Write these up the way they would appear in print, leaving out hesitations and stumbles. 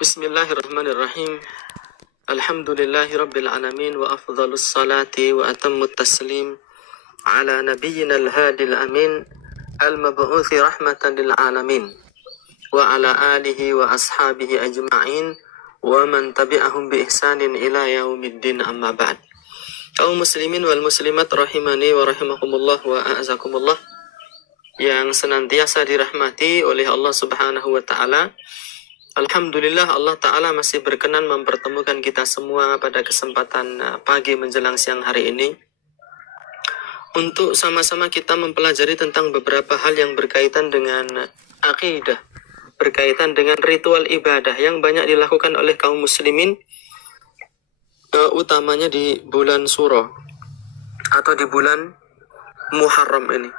Bismillahirrahmanirrahim. Alhamdulillahi rabbil alamin wa afdhalus salati wa atammut taslim ala nabiyyina al-hadil amin al-mab'uthi rahmatan lil alamin wa ala alihi wa ashabihi ajma'in wa man tabi'ahum bi ihsanin ila yaumiddin, amma ba'd. Kaum muslimin wal muslimat rahimani wa rahimakumullah wa a'azakumullah yang senantiasa dirahmati oleh Allah Subhanahu wa taala. Alhamdulillah, Allah Ta'ala masih berkenan mempertemukan kita semua pada kesempatan pagi menjelang siang hari ini untuk sama-sama kita mempelajari tentang beberapa hal yang berkaitan dengan akidah, berkaitan dengan ritual ibadah yang banyak dilakukan oleh kaum muslimin, utamanya di bulan Suro atau di bulan Muharram ini.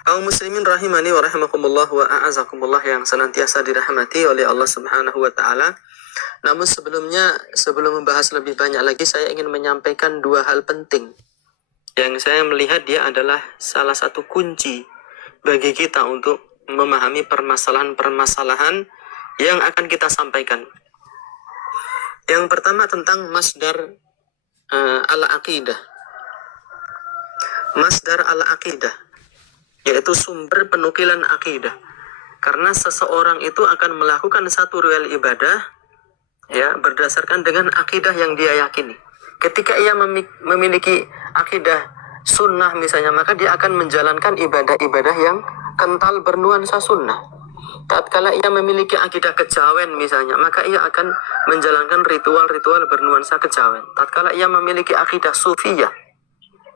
Kaum muslimin rahimani wa rahimakumullah wa a'azakumullah yang senantiasa dirahmati oleh Allah Subhanahu wa taala. Namun sebelum membahas lebih banyak lagi, saya ingin menyampaikan dua hal penting yang saya melihat dia adalah salah satu kunci bagi kita untuk memahami permasalahan-permasalahan yang akan kita sampaikan. Yang pertama tentang masdar al-aqidah. Masdar al-aqidah yaitu sumber penukilan akidah. Karena seseorang itu akan melakukan satu ritual ibadah ya berdasarkan dengan akidah yang dia yakini. Ketika ia memiliki akidah sunnah misalnya, maka dia akan menjalankan ibadah-ibadah yang kental bernuansa sunnah. Tatkala ia memiliki akidah kejawen misalnya, maka ia akan menjalankan ritual-ritual bernuansa kejawen. Tatkala ia memiliki akidah sufiyah,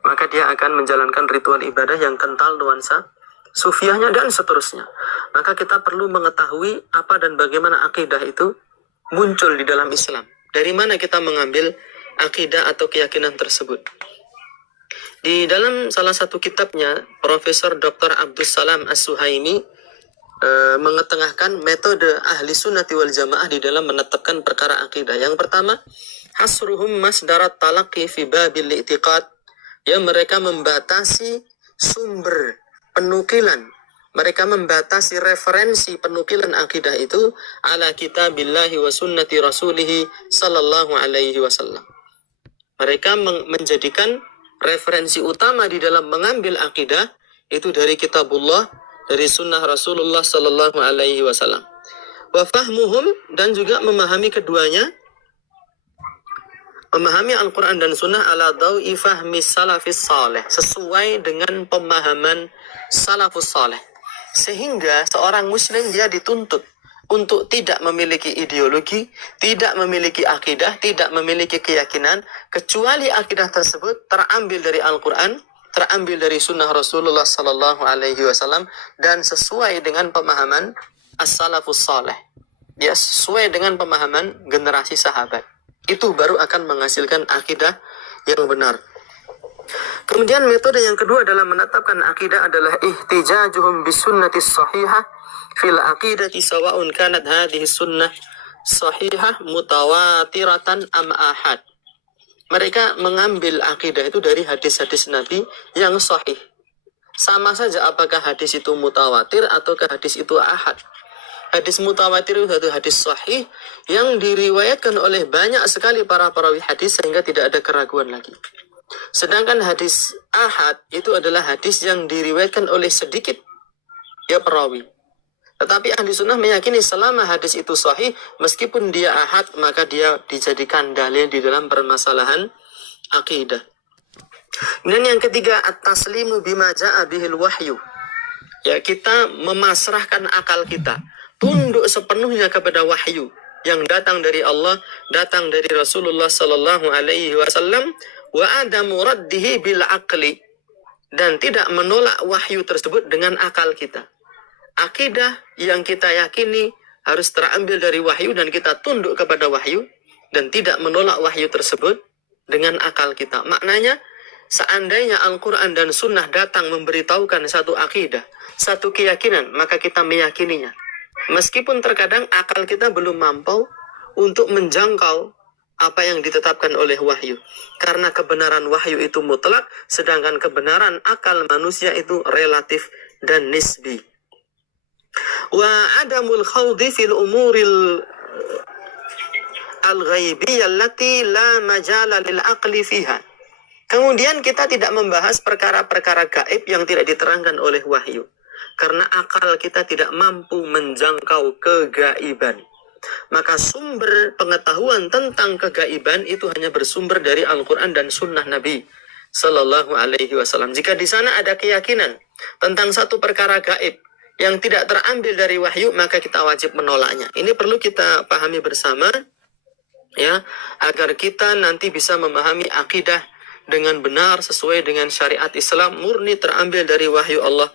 maka dia akan menjalankan ritual ibadah yang kental nuansa sufiyahnya dan seterusnya. Maka kita perlu mengetahui apa dan bagaimana akidah itu muncul di dalam Islam. Dari mana kita mengambil akidah atau keyakinan tersebut. Di dalam salah satu kitabnya, Profesor Dr. Abdus Salam As-Suhaimi mengetengahkan metode ahli sunnati wal jamaah di dalam menetapkan perkara akidah. Yang pertama, hasruhum masdarat talaqi fi babil i'tiqad. Ya, mereka membatasi sumber penukilan, mereka membatasi referensi penukilan akidah itu ala kitabillahi wa sunnati rasulihi sallallahu alaihi wasallam. Mereka menjadikan referensi utama di dalam mengambil akidah itu dari kitabullah, dari sunnah Rasulullah sallallahu alaihi wasallam. Wa fahmuhum, dan juga memahami keduanya, memahami Al-Quran dan Sunnah ala dawi fahmi salafis saleh, sesuai dengan pemahaman salafus saleh. Sehingga seorang muslim dia dituntut untuk tidak memiliki ideologi, tidak memiliki akidah, tidak memiliki keyakinan, kecuali akidah tersebut terambil dari Al-Quran, terambil dari Sunnah Rasulullah Sallallahu Alaihi Wasallam, dan sesuai dengan pemahaman as-salafus saleh. Ya, sesuai dengan pemahaman generasi sahabat. Itu baru akan menghasilkan akidah yang benar. Kemudian metode yang kedua dalam menetapkan akidah adalah ihtijajuhum bisunnatis sahihah fil aqidati sawa'un kanat hadhihi sunnah sahihah mutawatiratan am ahad. Mereka mengambil akidah itu dari hadis-hadis Nabi yang sahih. Sama saja apakah hadis itu mutawatir ataukah hadis itu ahad. Hadis mutawatir itu satu hadis sahih yang diriwayatkan oleh banyak sekali para perawi hadis sehingga tidak ada keraguan lagi. Sedangkan hadis ahad itu adalah hadis yang diriwayatkan oleh sedikit ya perawi. Tetapi ahli sunnah meyakini selama hadis itu sahih, meskipun dia ahad, maka dia dijadikan dalil di dalam permasalahan akidah. Dan yang ketiga, at-taslimu bima ja'a bihil wahyu. Ya, kita memasrahkan akal kita, tunduk sepenuhnya kepada wahyu yang datang dari Allah, datang dari Rasulullah sallallahu alaihi wasallam, wa adamu raddihi bil aqli, dan tidak menolak wahyu tersebut dengan akal kita. Akidah yang kita yakini harus terambil dari wahyu dan kita tunduk kepada wahyu dan tidak menolak wahyu tersebut dengan akal kita. Maknanya, seandainya Al-Quran dan Sunnah datang memberitahukan satu akidah, satu keyakinan, maka kita meyakininya. Meskipun terkadang akal kita belum mampu untuk menjangkau apa yang ditetapkan oleh wahyu. Karena kebenaran wahyu itu mutlak, sedangkan kebenaran akal manusia itu relatif dan nisbi. Wa adamul khawdi fil umuril al-ghaibiyah allati la majala lil aqli fiha. Kemudian kita tidak membahas perkara-perkara gaib yang tidak diterangkan oleh wahyu. Karena akal kita tidak mampu menjangkau kegaiban. Maka sumber pengetahuan tentang kegaiban itu hanya bersumber dari Al-Quran dan Sunnah Nabi Sallallahu Alaihi Wasallam. Jika di sana ada keyakinan tentang satu perkara gaib yang tidak terambil dari wahyu, maka kita wajib menolaknya. Ini perlu kita pahami bersama, ya, agar kita nanti bisa memahami akidah dengan benar sesuai dengan syariat Islam murni terambil dari wahyu Allah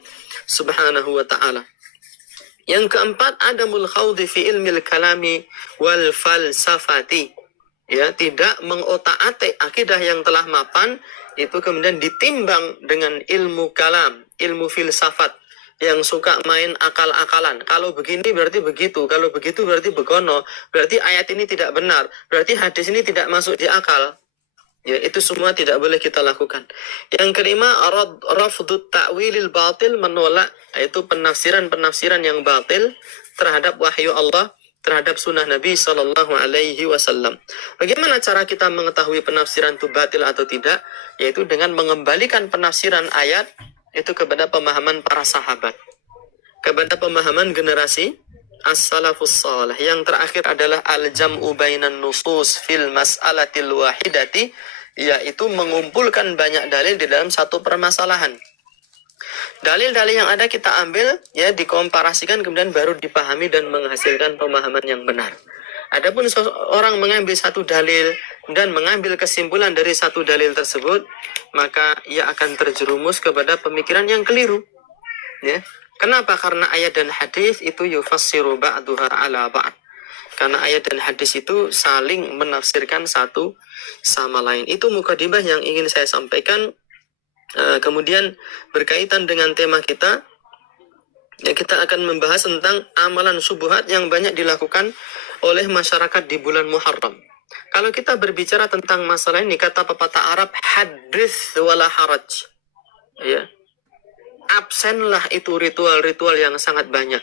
Subhanahu wa Ta'ala. Yang keempat, adamul khawdi fi ilmil kalami wal falsafati. Ya, tidak mengotak-atik akidah yang telah mapan itu kemudian ditimbang dengan ilmu kalam, ilmu filsafat yang suka main akal-akalan. Kalau begini berarti begitu, kalau begitu berarti begono, berarti ayat ini tidak benar, berarti hadis ini tidak masuk di akal. Ya, itu semua tidak boleh kita lakukan. Yang kelima, rafdut ta'wilil batil, menolak yaitu penafsiran-penafsiran yang batil terhadap wahyu Allah, terhadap sunnah Nabi Sallallahu Alaihi Wasallam. Bagaimana cara kita mengetahui penafsiran itu batil atau tidak? Yaitu dengan mengembalikan penafsiran ayat itu kepada pemahaman para sahabat, kepada pemahaman generasi as-salafus salih. Yang terakhir adalah al-jam'u bainan nusus fil mas'alatil wahidati, yaitu mengumpulkan banyak dalil di dalam satu permasalahan. Dalil-dalil yang ada kita ambil, ya, dikomparasikan, kemudian baru dipahami dan menghasilkan pemahaman yang benar. Adapun orang mengambil satu dalil dan mengambil kesimpulan dari satu dalil tersebut, maka ia akan terjerumus kepada pemikiran yang keliru. Ya. Kenapa? Karena ayat dan hadis itu yufassiru ba'duha ala ba'd. Karena ayat dan hadis itu saling menafsirkan satu sama lain. Itu mukadimah yang ingin saya sampaikan. Kemudian berkaitan dengan tema kita, ya, kita akan membahas tentang amalan subuhat yang banyak dilakukan oleh masyarakat di bulan Muharram. Kalau kita berbicara tentang masalah ini, kata pepatah Arab, hadits wala haraj. Ya. Absenlah itu ritual-ritual yang sangat banyak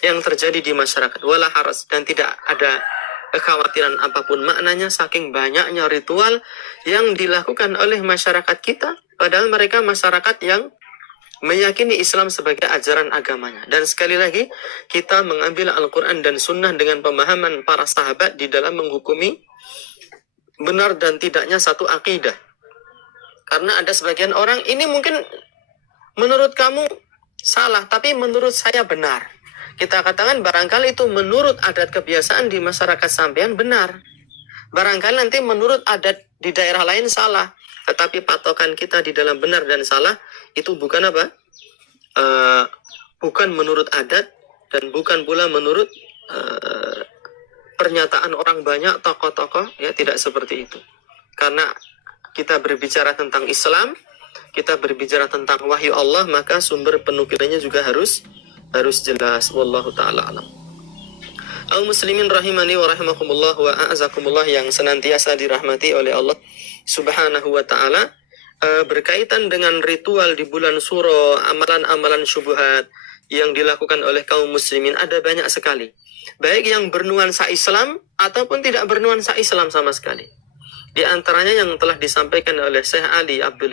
yang terjadi di masyarakat, wala haraj, dan tidak ada kekhawatiran apapun. Maknanya saking banyaknya ritual yang dilakukan oleh masyarakat kita, padahal mereka masyarakat yang meyakini Islam sebagai ajaran agamanya. Dan sekali lagi, kita mengambil Al-Quran dan Sunnah dengan pemahaman para sahabat di dalam menghukumi benar dan tidaknya satu akidah. Karena ada sebagian orang, ini mungkin menurut kamu salah, tapi menurut saya benar. Kita katakan barangkali itu menurut adat kebiasaan di masyarakat sampean benar. Barangkali nanti menurut adat di daerah lain salah. Tetapi patokan kita di dalam benar dan salah itu bukan apa? Bukan menurut adat dan bukan pula menurut pernyataan orang banyak, tokoh-tokoh, ya, tidak seperti itu. Karena kita berbicara tentang Islam, kita berbicara tentang wahyu Allah, maka sumber penukilannya juga harus jelas. Wallahu ta'ala alam. Al-muslimin rahimani wa rahimakumullah wa a'azakumullah yang senantiasa dirahmati oleh Allah Subhanahu wa ta'ala. Berkaitan dengan ritual di bulan Suro, amalan-amalan syubhat yang dilakukan oleh kaum muslimin ada banyak sekali. Baik yang bernuansa Islam ataupun tidak bernuansa Islam sama sekali. Di antaranya yang telah disampaikan oleh Syekh Ali Abdul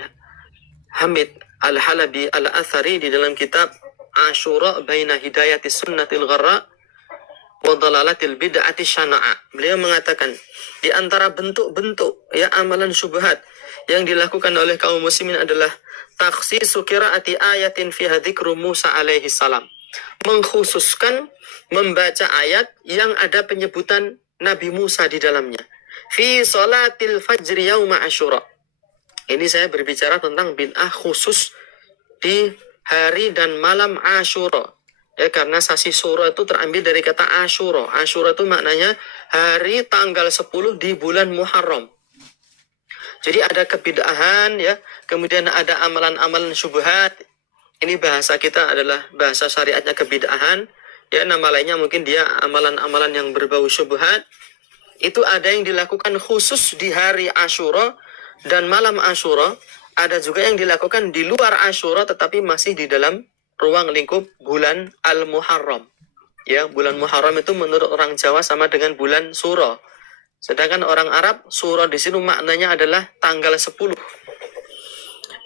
Hamid Al-Halabi Al-Athari di dalam kitab Ashura baina hidayatis sunnatil gharra wa dalalatil bid'ati syana'a. Beliau mengatakan di antara bentuk-bentuk, ya, amalan syubhat yang dilakukan oleh kaum muslimin adalah takhsisu qiraati ayatin fiha dzikru Musa alaihi salam. Mengkhususkan membaca ayat yang ada penyebutan Nabi Musa di dalamnya. Fi salatil fajri yauma Asyura. Ini saya berbicara tentang bid'ah khusus di hari dan malam Asyura. Ya, karena sasi Syura itu terambil dari kata Asyura. Asyura itu maknanya hari tanggal 10 di bulan Muharram. Jadi ada kebid'ahan, ya, kemudian ada amalan-amalan syubhat. Ini bahasa kita adalah bahasa syariatnya kebid'ahan. Ya, nama lainnya mungkin dia amalan-amalan yang berbau syubhat. Itu ada yang dilakukan khusus di hari Asyura dan malam Asyura. Ada juga yang dilakukan di luar Asyura tetapi masih di dalam ruang lingkup bulan Al-Muharram. Ya, bulan Muharram itu menurut orang Jawa sama dengan bulan Suro. Sedangkan orang Arab, suro di sini maknanya adalah tanggal 10.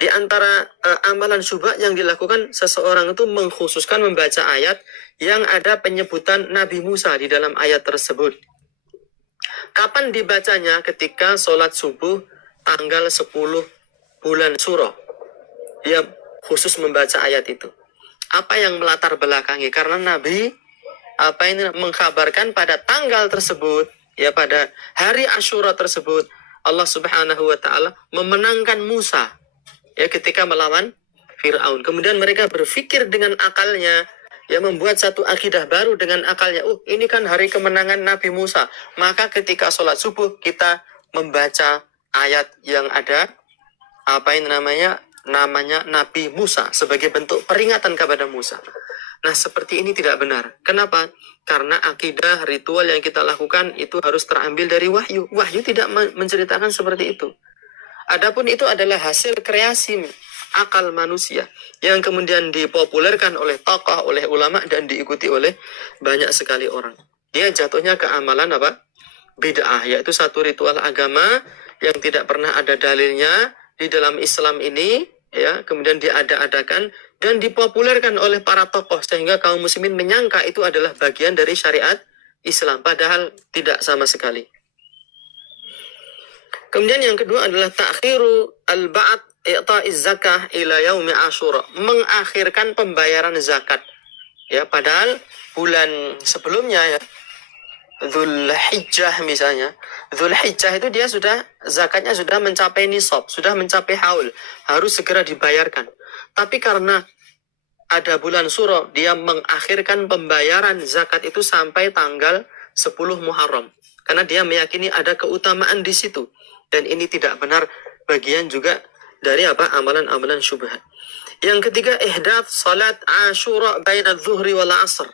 Di antara amalan syubhat yang dilakukan, seseorang itu mengkhususkan membaca ayat yang ada penyebutan Nabi Musa di dalam ayat tersebut. Kapan dibacanya? Ketika sholat subuh tanggal 10 bulan Suro. Dia khusus membaca ayat itu. Apa yang melatar belakangi? Karena Nabi ini mengkabarkan pada tanggal tersebut, ya pada hari Asyura tersebut, Allah Subhanahu wa taala memenangkan Musa ya ketika melawan Firaun. Kemudian mereka berpikir dengan akalnya, ya membuat satu akidah baru dengan akalnya. Ini kan hari kemenangan Nabi Musa. Maka ketika sholat subuh kita membaca ayat yang ada namanya Nabi Musa sebagai bentuk peringatan kepada Musa. Nah, seperti ini tidak benar. Kenapa? Karena akidah ritual yang kita lakukan itu harus terambil dari wahyu. Wahyu tidak menceritakan seperti itu. Adapun itu adalah hasil kreasi akal manusia yang kemudian dipopulerkan oleh tokoh, oleh ulama dan diikuti oleh banyak sekali orang. Dia jatuhnya ke amalan bid'ah, yaitu satu ritual agama yang tidak pernah ada dalilnya di dalam Islam ini, ya, kemudian diada-adakan dan dipopulerkan oleh para tokoh sehingga kaum muslimin menyangka itu adalah bagian dari syariat Islam, padahal tidak sama sekali. Kemudian yang kedua adalah ta'khiru al-ba'd i'ta'iz zakah ila yaumi Asyura, mengakhirkan pembayaran zakat. Ya, padahal bulan sebelumnya ya, Dzulhijjah misalnya, Dzulhijjah itu dia zakatnya sudah mencapai nisab, sudah mencapai haul, harus segera dibayarkan. Tapi karena ada bulan Suro, dia mengakhirkan pembayaran zakat itu sampai tanggal 10 Muharram. Karena dia meyakini ada keutamaan di situ. Dan ini tidak benar, bagian juga dari amalan-amalan syubhat. Yang ketiga, ihdath salat Asyura baina adh-dhuhri wal 'asr.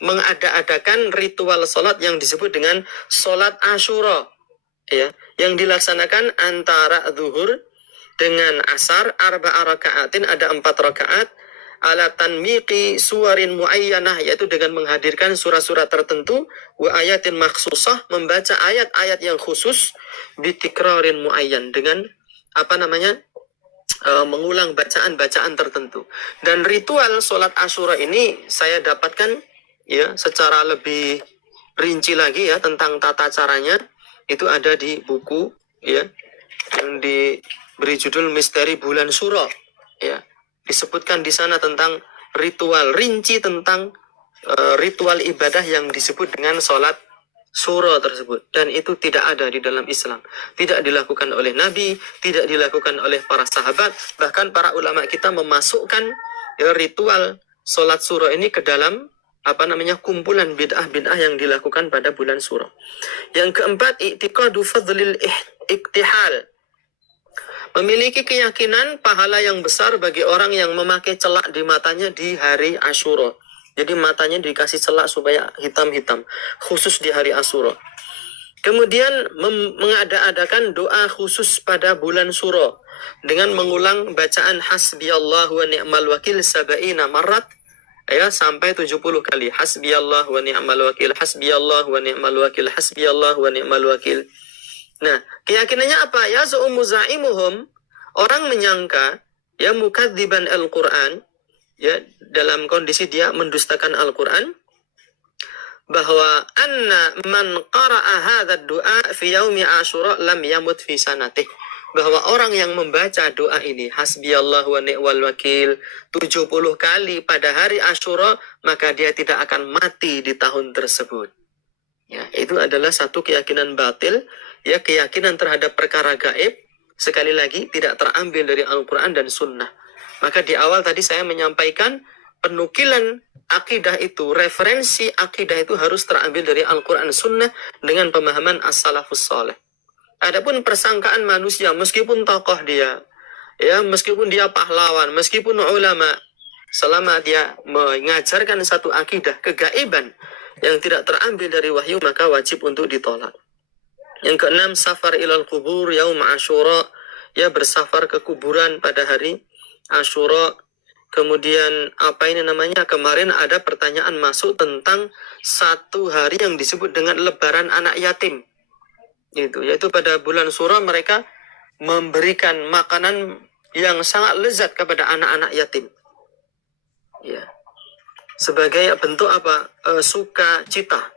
Mengada-adakan ritual salat yang disebut dengan salat Asyura, ya, yang dilaksanakan antara zuhur dengan asar, arba'a raka'atin, ada 4 rakaat, ala tanmiqi suwarin muayyanah, yaitu dengan menghadirkan surat-surat tertentu, wa ayatin makhsusah, membaca ayat-ayat yang khusus, bitikrarin muayyan, dengan mengulang bacaan-bacaan tertentu. Dan ritual sholat Asyura ini saya dapatkan ya secara lebih rinci lagi ya tentang tata caranya, itu ada di buku ya yang diberi judul Misteri Bulan Suro, ya. Disebutkan di sana tentang ritual rinci tentang ritual ibadah yang disebut dengan sholat Suro tersebut, dan itu tidak ada di dalam Islam, tidak dilakukan oleh Nabi, tidak dilakukan oleh para sahabat. Bahkan para ulama kita memasukkan ya, ritual sholat Suro ini ke dalam kumpulan bid'ah-bid'ah yang dilakukan pada bulan Suro. Yang keempat, i'tiqadu fadlil iktihal, memiliki keyakinan pahala yang besar bagi orang yang memakai celak di matanya di hari Asyura. Jadi matanya dikasih celak supaya hitam-hitam, khusus di hari Asyura. Kemudian mengada-adakan doa khusus pada bulan Suro dengan mengulang bacaan hasbiyallahu wa ni'mal wakil sab'ina marrat, ya, sampai 70 kali. Hasbiyallahu wa ni'mal wakil, hasbiyallahu wa ni'mal wakil, hasbiyallahu wa ni'mal wakil. Nah, keyakinannya apa? Ya za'umu za'imuhum, orang menyangka ya mukadziban al-Qur'an, ya dalam kondisi dia mendustakan Al-Qur'an, bahwa anna man qara'a hadzal du'a fi yaumi Asyura lam yamut fi sanatih, bahwa orang yang membaca doa ini hasbiyallahu wa ni'mal wakil 70 kali pada hari Asyura, maka dia tidak akan mati di tahun tersebut. Ya, itu adalah satu keyakinan batil, ya, keyakinan terhadap perkara gaib, sekali lagi tidak terambil dari Al-Quran dan Sunnah. Maka di awal tadi saya menyampaikan penukilan akidah itu, referensi akidah itu harus terambil dari Al-Quran Sunnah dengan pemahaman as-salafus saleh. Adapun persangkaan manusia, meskipun tokoh dia, ya, meskipun dia pahlawan, meskipun ulama, selama dia mengajarkan satu akidah kegaiban yang tidak terambil dari wahyu, maka wajib untuk ditolak. Yang keenam, safar ilal kubur yaum Asyura, ya, bersafar ke kuburan pada hari Asyura. Kemudian kemarin ada pertanyaan masuk tentang satu hari yang disebut dengan lebaran anak yatim. Itu yaitu pada bulan Suro mereka memberikan makanan yang sangat lezat kepada anak-anak yatim. Ya. Sebagai bentuk apa? Sukacita.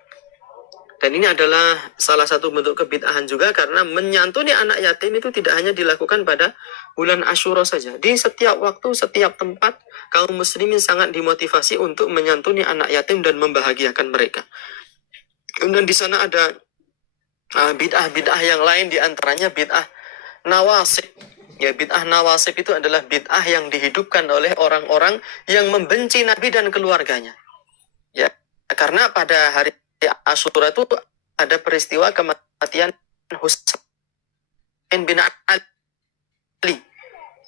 Dan ini adalah salah satu bentuk kebid'ahan juga karena menyantuni anak yatim itu tidak hanya dilakukan pada bulan Asyura saja. Di setiap waktu, setiap tempat, kaum muslimin sangat dimotivasi untuk menyantuni anak yatim dan membahagiakan mereka. Kemudian di sana ada bid'ah-bid'ah yang lain, di antaranya bid'ah nawasib. Ya, bid'ah nawasib itu adalah bid'ah yang dihidupkan oleh orang-orang yang membenci Nabi dan keluarganya. Ya, karena pada hari Asyura itu ada peristiwa kematian Husain bin Ali,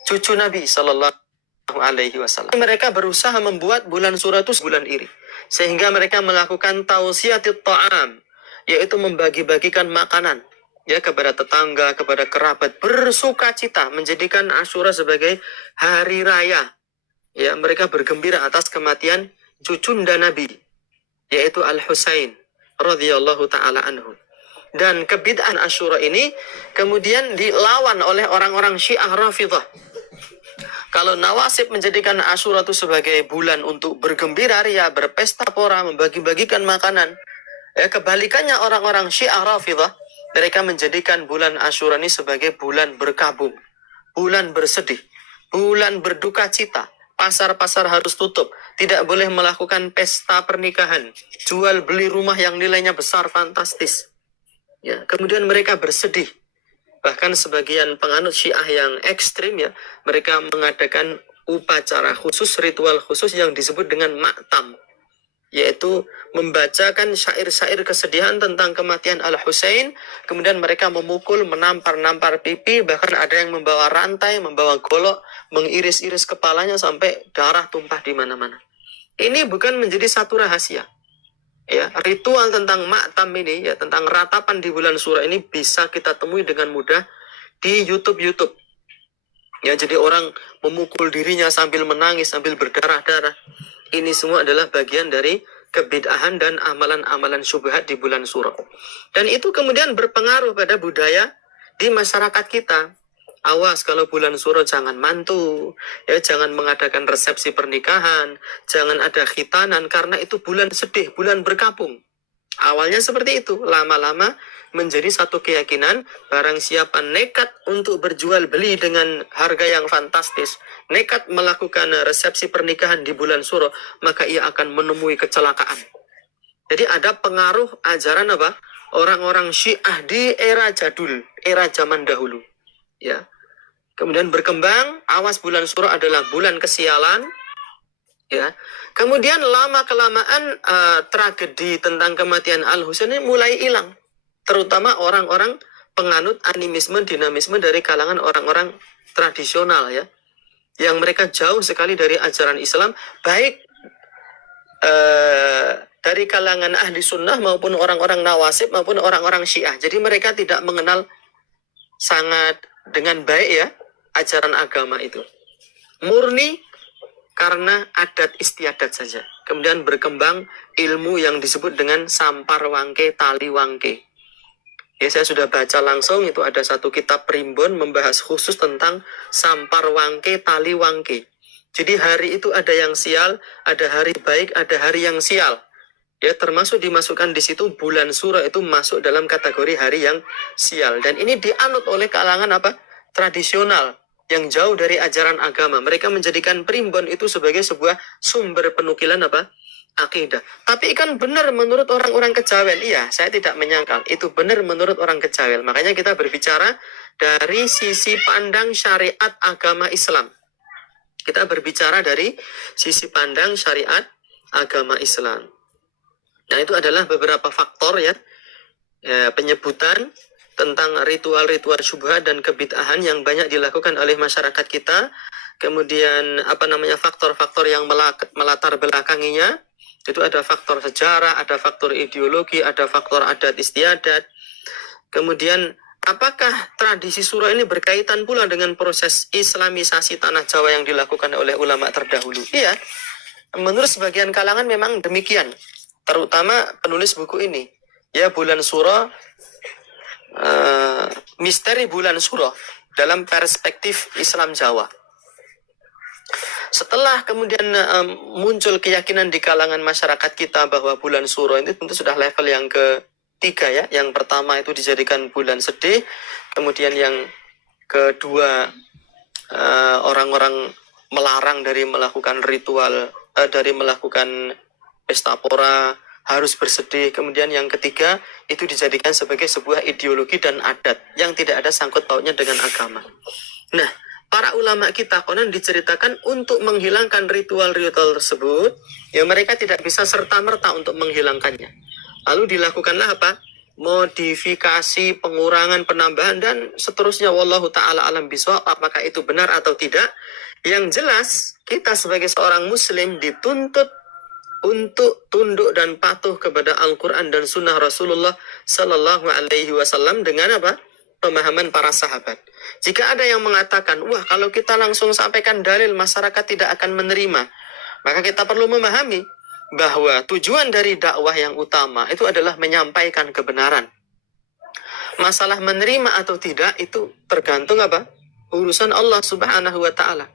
cucu Nabi Sallallahu Alaihi Wasallam. Mereka berusaha membuat bulan Syura itu bulan iri, sehingga mereka melakukan tausiyatit ta'am, yaitu membagi-bagikan makanan ya kepada tetangga, kepada kerabat, bersukacita menjadikan Asyura sebagai hari raya. Ya, mereka bergembira atas kematian cucunda Nabi, yaitu Al-Husain radhiyallahu taala anhu. Dan kebid'ahan Asyura ini kemudian dilawan oleh orang-orang Syiah Rafidhah. Kalau Nawasib menjadikan Asyura itu sebagai bulan untuk bergembira ria, berpesta pora, membagi-bagikan makanan, ya kebalikannya orang-orang Syiah Rafidhah, mereka menjadikan bulan Asyura ini sebagai bulan berkabung, bulan bersedih, bulan berduka cita. Pasar-pasar harus tutup, tidak boleh melakukan pesta pernikahan, jual beli rumah yang nilainya besar, fantastis. Ya, kemudian mereka bersedih. Bahkan sebagian penganut Syiah yang ekstrim ya, mereka mengadakan upacara khusus, ritual khusus yang disebut dengan maktam, yaitu membacakan syair-syair kesedihan tentang kematian Al-Husain. Kemudian mereka memukul, menampar-nampar pipi, bahkan ada yang membawa rantai, membawa golok, mengiris-iris kepalanya sampai darah tumpah di mana-mana. Ini bukan menjadi satu rahasia. Ya, ritual tentang maktam ini, ya, tentang ratapan di bulan Syura ini bisa kita temui dengan mudah di YouTube. Ya, jadi orang memukul dirinya sambil menangis, sambil berdarah-darah. Ini semua adalah bagian dari kebid'ahan dan amalan-amalan syubhat di bulan Syura. Dan itu kemudian berpengaruh pada budaya di masyarakat kita. Awas kalau bulan Syura jangan mantu, ya jangan mengadakan resepsi pernikahan, jangan ada khitanan karena itu bulan sedih, bulan berkabung. Awalnya seperti itu, lama-lama menjadi satu keyakinan, barang siapa nekat untuk berjual beli dengan harga yang fantastis, nekat melakukan resepsi pernikahan di bulan Syura, maka ia akan menemui kecelakaan. Jadi ada pengaruh ajaran apa? Orang-orang Syiah di era jadul, era zaman dahulu. Ya. Kemudian berkembang, awas bulan Syura adalah bulan kesialan. Ya. Kemudian lama-kelamaan tragedi tentang kematian Al-Husain ini mulai hilang. Terutama orang-orang penganut animisme, dinamisme dari kalangan orang-orang tradisional ya. Yang mereka jauh sekali dari ajaran Islam, baik dari kalangan ahli sunnah maupun orang-orang nawasib maupun orang-orang Syiah. Jadi mereka tidak mengenal sangat dengan baik ya ajaran agama itu. Murni karena adat istiadat saja. Kemudian berkembang ilmu yang disebut dengan sampar wangke, tali wangke. Ya, saya sudah baca langsung, itu ada satu kitab primbon membahas khusus tentang sampar wangke, tali wangke. Jadi hari itu ada yang sial, ada hari baik, ada hari yang sial. Ya, termasuk dimasukkan di situ bulan Syura itu masuk dalam kategori hari yang sial. Dan ini dianut oleh kalangan apa? Tradisional yang jauh dari ajaran agama. Mereka menjadikan primbon itu sebagai sebuah sumber penukilan apa? Akidah. Tapi kan benar menurut orang-orang Kejawen. Iya, saya tidak menyangkal. Itu benar menurut orang Kejawen. Makanya kita berbicara dari sisi pandang syariat agama Islam. Kita berbicara dari sisi pandang syariat agama Islam. Nah, itu adalah beberapa faktor ya, penyebutan tentang ritual-ritual syubhat dan kebid'ahan yang banyak dilakukan oleh masyarakat kita. Kemudian faktor-faktor yang melatar belakanginya. Itu ada faktor sejarah, ada faktor ideologi, ada faktor adat istiadat. Kemudian apakah tradisi Syura ini berkaitan pula dengan proses islamisasi tanah Jawa yang dilakukan oleh ulama terdahulu? Iya, menurut sebagian kalangan memang demikian. Terutama penulis buku ini. Ya, bulan Syura misteri bulan Suro dalam perspektif Islam Jawa. Setelah kemudian muncul keyakinan di kalangan masyarakat kita bahwa bulan Suro ini tentu sudah level yang ketiga ya. Yang pertama itu dijadikan bulan sedih, kemudian yang kedua orang-orang melarang dari melakukan ritual, dari melakukan pesta pora, harus bersedih. Kemudian yang ketiga itu dijadikan sebagai sebuah ideologi dan adat yang tidak ada sangkut pautnya dengan agama. Nah, para ulama kita konon diceritakan untuk menghilangkan ritual-ritual tersebut, ya mereka tidak bisa serta-merta untuk menghilangkannya. Lalu dilakukanlah apa? Modifikasi, pengurangan, penambahan, dan seterusnya. Wallahu ta'ala alam bisawab, apakah itu benar atau tidak. Yang jelas, kita sebagai seorang muslim dituntut untuk tunduk dan patuh kepada Al-Quran dan Sunnah Rasulullah Sallallahu Alaihi Wasallam dengan apa? Pemahaman para sahabat. Jika ada yang mengatakan, wah kalau kita langsung sampaikan dalil masyarakat tidak akan menerima, maka kita perlu memahami bahwa tujuan dari dakwah yang utama itu adalah menyampaikan kebenaran. Masalah menerima atau tidak itu tergantung apa? Urusan Allah Subhanahu Wa Taala.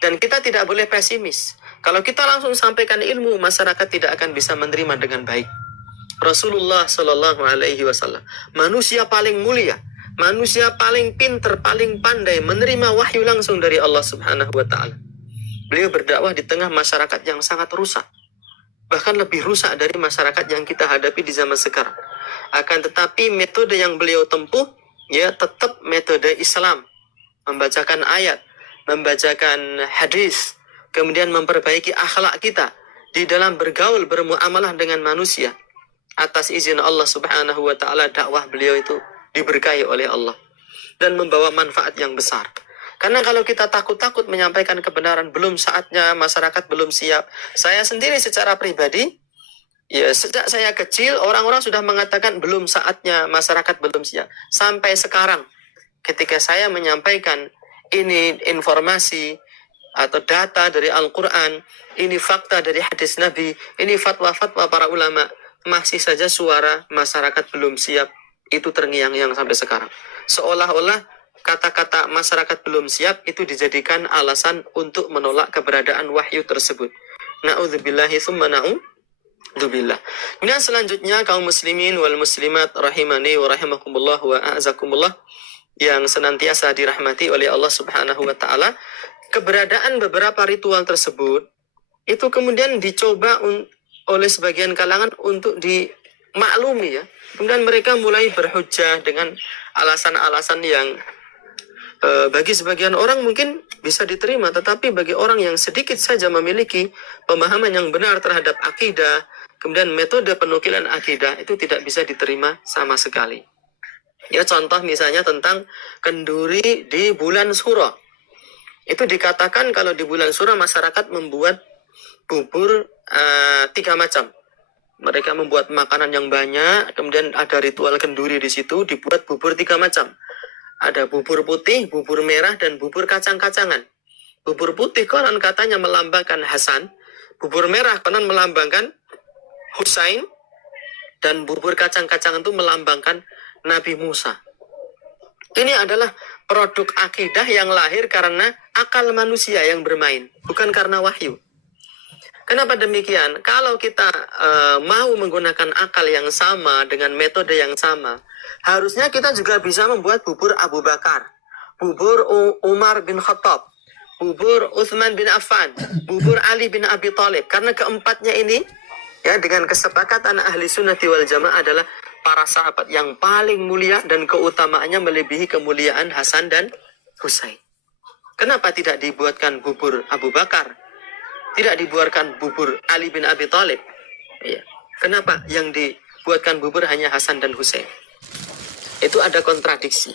Dan kita tidak boleh pesimis. Kalau kita langsung sampaikan ilmu, masyarakat tidak akan bisa menerima dengan baik. Rasulullah Sallallahu Alaihi Wasallam, manusia paling mulia, manusia paling pinter, paling pandai menerima wahyu langsung dari Allah Subhanahu Wa Taala. Beliau berdakwah di tengah masyarakat yang sangat rusak, bahkan lebih rusak dari masyarakat yang kita hadapi di zaman sekarang. Akan tetapi metode yang beliau tempuh, ya tetap metode Islam, membacakan ayat, membacakan hadis, kemudian memperbaiki akhlak kita di dalam bergaul, bermuamalah dengan manusia. Atas izin Allah Subhanahu Wa Taala, dakwah beliau itu diberkahi oleh Allah dan membawa manfaat yang besar. Karena kalau kita takut-takut menyampaikan kebenaran, belum saatnya, masyarakat belum siap. Saya sendiri secara pribadi, ya sejak saya kecil, orang-orang sudah mengatakan belum saatnya, masyarakat belum siap. Sampai sekarang, ketika saya menyampaikan ini informasi atau data dari Al-Quran, ini fakta dari hadis Nabi, ini fatwa-fatwa para ulama, masih saja suara masyarakat belum siap itu terngiang-ngiang sampai sekarang. Seolah-olah kata-kata masyarakat belum siap itu dijadikan alasan untuk menolak keberadaan wahyu tersebut. Na'udzubillahi tsumma na'udzubillah. Kemudian selanjutnya kaum muslimin wal muslimat rahimani wa rahimakumullah wa a'azakumullah yang senantiasa dirahmati oleh Allah Subhanahu Wa Taala, keberadaan beberapa ritual tersebut itu kemudian dicoba oleh sebagian kalangan untuk dimaklumi ya. Kemudian mereka mulai berhujjah dengan alasan-alasan yang bagi sebagian orang mungkin bisa diterima, tetapi bagi orang yang sedikit saja memiliki pemahaman yang benar terhadap akidah, kemudian metode penukilan akidah itu tidak bisa diterima sama sekali. Ya, contoh misalnya tentang kenduri di bulan Suro. Itu dikatakan kalau di bulan Suro masyarakat membuat bubur 3 macam. Mereka membuat makanan yang banyak, kemudian ada ritual kenduri di situ, dibuat bubur 3 macam. Ada bubur putih, bubur merah, dan bubur kacang-kacangan. Bubur putih konon katanya melambangkan Hasan, bubur merah konon melambangkan Husain, dan bubur kacang-kacangan itu melambangkan Nabi Musa. Ini adalah produk akidah yang lahir karena akal manusia yang bermain, bukan karena wahyu. Kenapa demikian? Kalau kita mau menggunakan akal yang sama dengan metode yang sama, harusnya kita juga bisa membuat bubur Abu Bakar, bubur Umar bin Khattab, bubur Utsman bin Affan, bubur Ali bin Abi Thalib. Karena keempatnya ini, ya dengan kesepakatan ahli sunnati wal jamaah adalah para sahabat yang paling mulia dan keutamaannya melebihi kemuliaan Hasan dan Husain. Kenapa tidak dibuatkan bubur Abu Bakar? Tidak dibuatkan bubur Ali bin Abi Thalib. Ya. Kenapa yang dibuatkan bubur hanya Hasan dan Husain? Itu ada kontradiksi.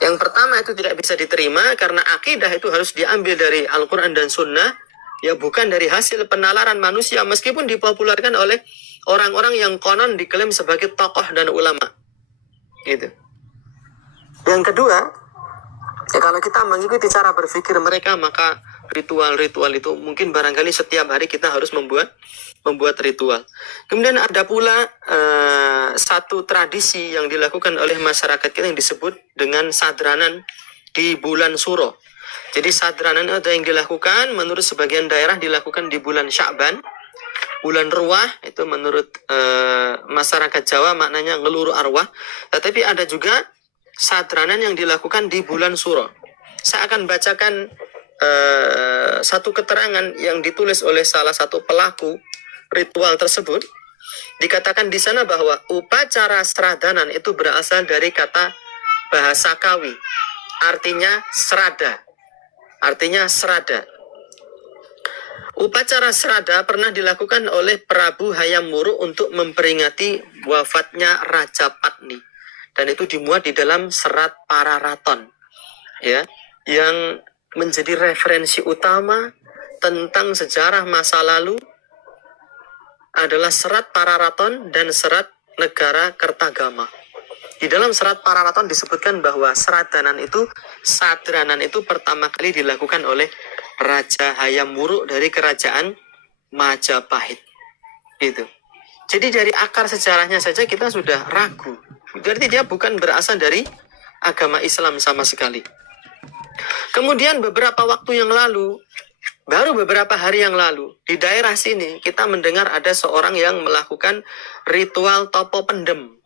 Yang pertama itu tidak bisa diterima karena akidah itu harus diambil dari Al-Quran dan Sunnah, ya bukan dari hasil penalaran manusia, meskipun dipopulerkan oleh orang-orang yang konon diklaim sebagai tokoh dan ulama. Gitu. Yang kedua, ya kalau kita mengikuti cara berpikir mereka, maka ritual-ritual itu mungkin barangkali setiap hari kita harus membuat ritual. Kemudian ada pula satu tradisi yang dilakukan oleh masyarakat kita yang disebut dengan sadranan di bulan Suro. Jadi sadranan itu yang dilakukan menurut sebagian daerah dilakukan di bulan Sya'ban. Bulan Ruwah itu menurut masyarakat Jawa maknanya ngeluru arwah. Tetapi ada juga sadranan yang dilakukan di bulan Suro. Saya akan bacakan satu keterangan yang ditulis oleh salah satu pelaku ritual tersebut. Dikatakan di sana bahwa upacara seradanan itu berasal dari kata bahasa Kawi, artinya serada. Artinya serada. Upacara serada pernah dilakukan oleh Prabu Hayam Wuruk untuk memperingati wafatnya Raja Patni, dan itu dimuat di dalam serat Pararaton, ya, yang menjadi referensi utama tentang sejarah masa lalu adalah serat Pararaton dan serat Negara Kertagama. Di dalam serat Pararaton disebutkan bahwa sadranan itu pertama kali dilakukan oleh Raja Hayam Wuruk dari kerajaan Majapahit. Itu. Jadi dari akar sejarahnya saja kita sudah ragu. Berarti dia bukan berasal dari agama Islam sama sekali. Kemudian beberapa waktu yang lalu, baru beberapa hari yang lalu, di daerah sini kita mendengar ada seorang yang melakukan ritual topo pendem,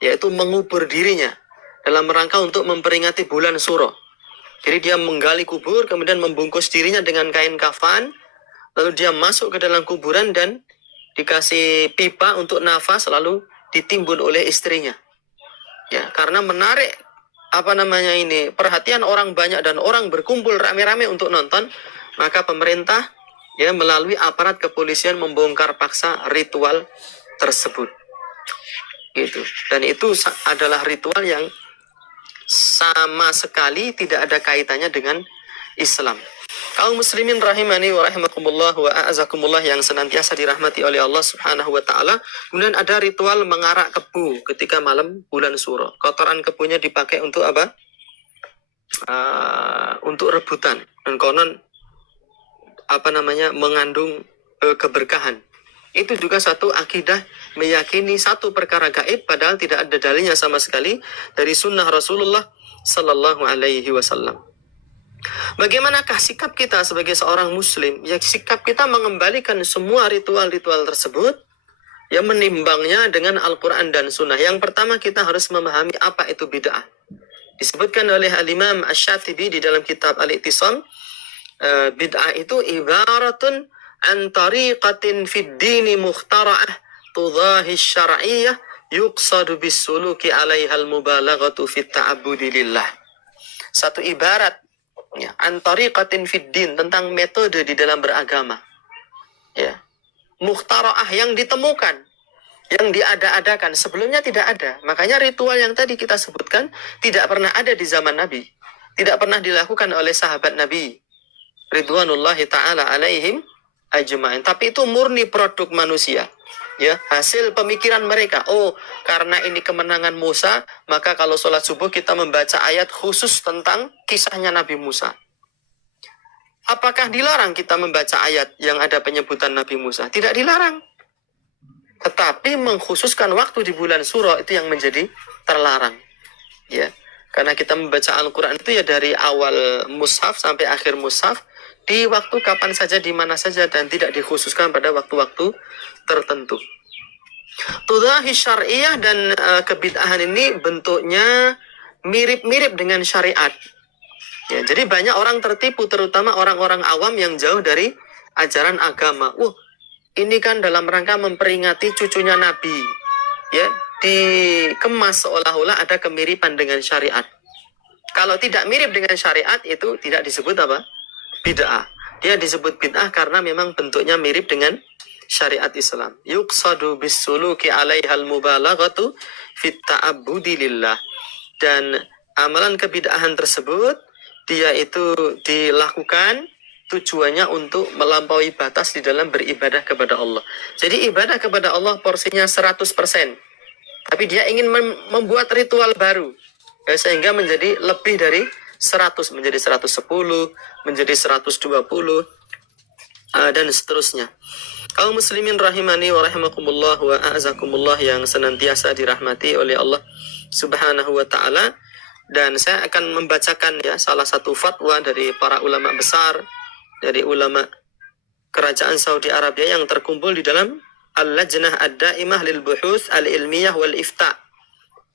yaitu mengubur dirinya dalam rangka untuk memperingati bulan Suro. Jadi dia menggali kubur, kemudian membungkus dirinya dengan kain kafan, lalu dia masuk ke dalam kuburan dan dikasih pipa untuk nafas, lalu ditimbun oleh istrinya. Ya, karena menarik perhatian orang banyak dan orang berkumpul rame-rame untuk nonton, maka pemerintah ya melalui aparat kepolisian membongkar paksa ritual tersebut. Gitu. Dan itu adalah ritual yang sama sekali tidak ada kaitannya dengan Islam. Kaum muslimin rahimani wa rahimakumullah wa a'azakumullah yang senantiasa dirahmati oleh Allah Subhanahu wa taala. Kemudian ada ritual mengarak kebu ketika malam bulan Suro. Kotoran kebunya dipakai untuk apa? Untuk rebutan. Dan konon mengandung keberkahan. Itu juga satu akidah meyakini satu perkara gaib padahal tidak ada dalilnya sama sekali dari sunnah Rasulullah Sallallahu Alaihi Wasallam. Bagaimanakah sikap kita sebagai seorang muslim? Ya, sikap kita mengembalikan semua ritual-ritual tersebut, ya, menimbangnya dengan Al-Quran dan Sunnah. Yang pertama kita harus memahami apa itu bid'ah. Disebutkan oleh Al-Imam Asy-Syatibi di dalam kitab Al-I'tisam, bid'ah itu ibaratun an tariqatin fid dini mukhtara'ah tudahi syar'iyyah yuqsadu bis-suluki 'alaiha al-mubalaghatu fit ta'abbudi lillah. Satu ibarat ya, an tariqatin fid din, tentang metode di dalam beragama. Ya. Mukhtara'ah, yang ditemukan, yang diada-adakan, sebelumnya tidak ada. Makanya ritual yang tadi kita sebutkan tidak pernah ada di zaman Nabi. Tidak pernah dilakukan oleh sahabat Nabi ridwanullahi ta'ala alaihim ajma'in. Tapi itu murni produk manusia. Ya, hasil pemikiran mereka. Oh, karena ini kemenangan Musa, maka kalau sholat subuh kita membaca ayat khusus tentang kisahnya Nabi Musa. Apakah dilarang kita membaca ayat yang ada penyebutan Nabi Musa? Tidak dilarang. Tetapi mengkhususkan waktu di bulan Suro itu yang menjadi terlarang. Ya, karena kita membaca Al-Quran itu ya dari awal mushaf sampai akhir mushaf, di waktu kapan saja, di mana saja, dan tidak dikhususkan pada waktu-waktu tertentu. Tudahi syar'iyah dan kebid'ahan ini bentuknya mirip-mirip dengan syariat. Ya, jadi banyak orang tertipu, terutama orang-orang awam yang jauh dari ajaran agama. Ini kan dalam rangka memperingati cucunya Nabi. Ya, dikemas seolah-olah ada kemiripan dengan syariat. Kalau tidak mirip dengan syariat itu tidak disebut apa? Bid'ah. Dia disebut bid'ah karena memang bentuknya mirip dengan syariat Islam. Yuqsadu bis-suluki 'alaihal mubalaghatu fit ta'abbudi lillah. Dan amalan kebid'ahan tersebut dia itu dilakukan tujuannya untuk melampaui batas di dalam beribadah kepada Allah. Jadi ibadah kepada Allah porsinya 100%. Tapi dia ingin membuat ritual baru, ya, sehingga menjadi lebih dari 100, menjadi 110, menjadi 120, dan seterusnya. Kaum muslimin rahimani wa rahimakumullah wa a'azakumullah yang senantiasa dirahmati oleh Allah Subhanahu wa taala, dan saya akan membacakan ya salah satu fatwa dari para ulama besar, dari ulama kerajaan Saudi Arabia yang terkumpul di dalam Al-Lajnah Ad-Daimah lil Buhuth Al-Ilmiyah wal Ifta.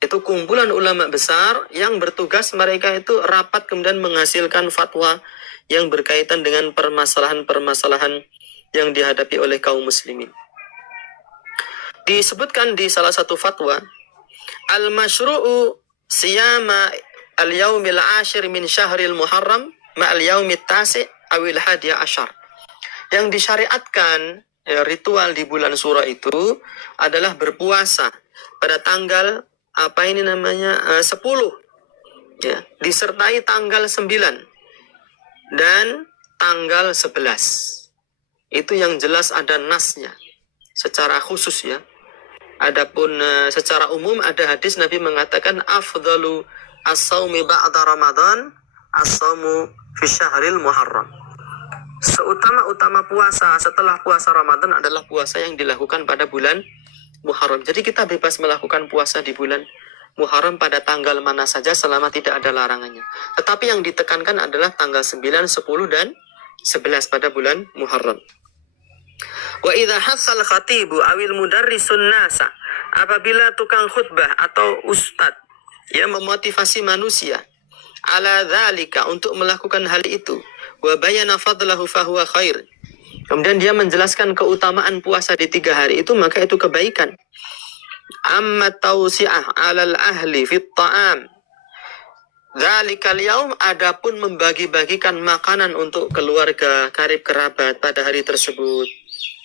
Itu kumpulan ulama besar yang bertugas mereka itu rapat kemudian menghasilkan fatwa yang berkaitan dengan permasalahan-permasalahan yang dihadapi oleh kaum muslimin. Disebutkan di salah satu fatwa, al-masyru'u siyama al-yaumil ashir min syahril muharram ma'al yaumit tasi' awil hadiya asyar. Yang disyariatkan ritual di bulan Suro itu adalah berpuasa pada tanggal 10 ya, disertai tanggal 9 dan tanggal 11. Itu yang jelas ada nasnya secara khusus ya. Adapun secara umum ada hadis Nabi mengatakan afdalu as-saumi ba'da Ramadan as-saumu fi syahril Muharram. Seutama-utama puasa setelah puasa Ramadan adalah puasa yang dilakukan pada bulan Muharram. Jadi kita bebas melakukan puasa di bulan Muharram pada tanggal mana saja selama tidak ada larangannya. Tetapi yang ditekankan adalah tanggal 9, 10 dan 11 pada bulan Muharram. Wa idza hassal khatibu awil mudarrisun nasa, apabila tukang khutbah atau ustad yang memotivasi manusia ala dzalika untuk melakukan hal itu, wa bayana fadlahu fahuwa khair, kemudian dia menjelaskan keutamaan puasa di 3 hari itu, maka itu kebaikan. Amma tausi'ah alal ahli fit ta'am dzalikal yaum, adapun membagi-bagikan makanan untuk keluarga karib kerabat pada hari tersebut,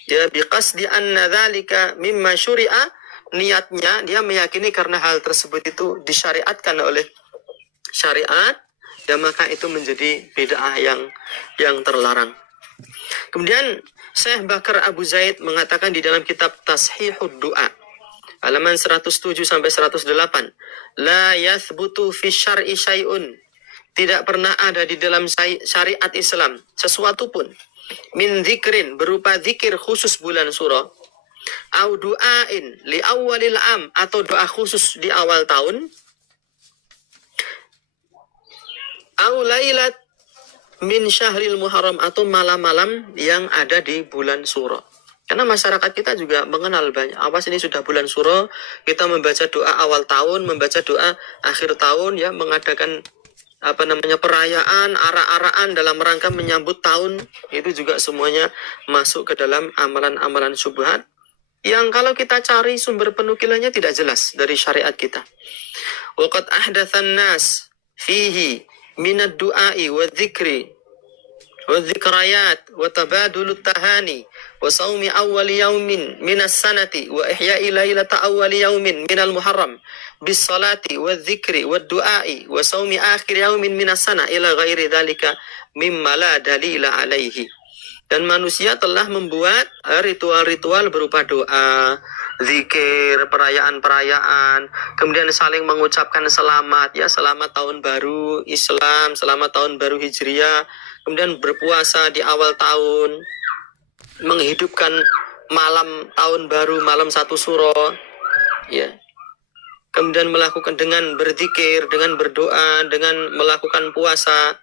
ya biqasdi anna dzalika mimma syuri'a, niatnya dia meyakini karena hal tersebut itu disyariatkan oleh syariat, ya maka itu menjadi bid'ah yang terlarang. Kemudian Syekh Bakar Abu Zaid mengatakan di dalam kitab Tashihud Du'a halaman 107 sampai 108, la yathbutu fi syar'i syai'un, tidak pernah ada di dalam syariat Islam sesuatu pun min dzikrin, berupa zikir khusus bulan Suro, au du'ain li awalil am, atau doa khusus di awal tahun, au lailat min syahril Muharram, atau malam-malam yang ada di bulan Suro. Karena masyarakat kita juga mengenal banyak, awas ini sudah bulan Suro, kita membaca doa awal tahun, membaca doa akhir tahun, ya mengadakan perayaan, arak-arakan dalam rangka menyambut tahun. Itu juga semuanya masuk ke dalam amalan-amalan syubhat yang kalau kita cari sumber penukilannya tidak jelas dari syariat kita. Waqad ahdatsan nas fihi minad du'ai wa dzikri wa dzikrayat wa tabadulut tahani wa saumi awwal yaumin minas sanati wa ihya'i lailata awwal yaumin minal muharram bis salati wa dzikri wa du'ai wa saumi akhir yaumin minas sana ila ghairi dzalika mimma la dalila alaihi. Dan manusia telah membuat ritual-ritual berupa doa, zikir, perayaan-perayaan, kemudian saling mengucapkan selamat, ya selamat tahun baru Islam, selamat tahun baru Hijriah, kemudian berpuasa di awal tahun, menghidupkan malam tahun baru, malam 1 Suro, ya. Kemudian melakukan dengan berzikir, dengan berdoa, dengan melakukan puasa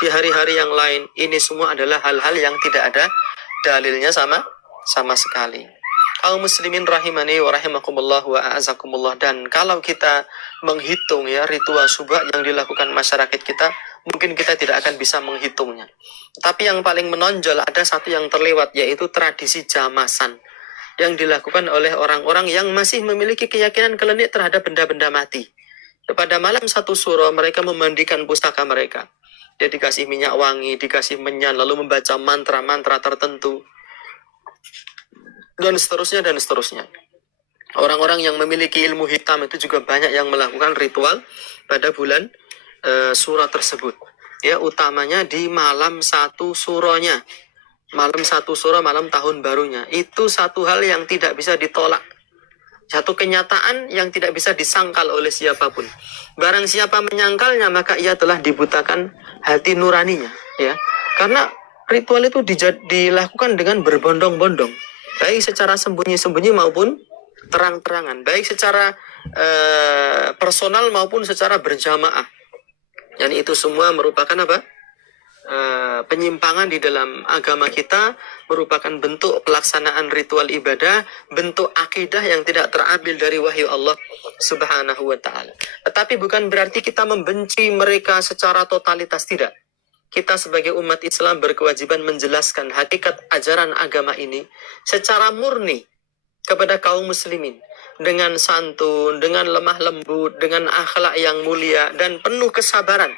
di hari-hari yang lain. Ini semua adalah hal-hal yang tidak ada dalilnya sama sekali. Kaum muslimin rahimani wa rahimakumullah wa a'azakumullah. Dan kalau kita menghitung ya ritual syubhat yang dilakukan masyarakat kita, mungkin kita tidak akan bisa menghitungnya. Tapi yang paling menonjol ada satu yang terlewat, yaitu tradisi jamasan yang dilakukan oleh orang-orang yang masih memiliki keyakinan klinik terhadap benda-benda mati. Pada malam 1 Suro mereka memandikan pustaka mereka. Dia dikasih minyak wangi, dikasih menyan, lalu membaca mantra-mantra tertentu, dan seterusnya dan seterusnya. Orang-orang yang memiliki ilmu hitam itu juga banyak yang melakukan ritual pada bulan Suro tersebut. Ya, utamanya di malam 1 Suronya. Malam 1 Suro, malam tahun barunya. Itu satu hal yang tidak bisa ditolak. Satu kenyataan yang tidak bisa disangkal oleh siapapun. Barang siapa menyangkalnya, maka ia telah dibutakan hati nuraninya. Ya, karena ritual itu dilakukan dengan berbondong-bondong. baik secara sembunyi-sembunyi maupun terang-terangan, baik secara personal maupun secara berjamaah. Dan itu semua merupakan apa? Penyimpangan di dalam agama kita, merupakan bentuk pelaksanaan ritual ibadah, bentuk akidah yang tidak terambil dari wahyu Allah Subhanahu wa ta'ala. Tetapi bukan berarti kita membenci mereka secara totalitas, tidak. Kita sebagai umat Islam berkewajiban menjelaskan hakikat ajaran agama ini secara murni kepada kaum muslimin, dengan santun, dengan lemah lembut, dengan akhlak yang mulia dan penuh kesabaran.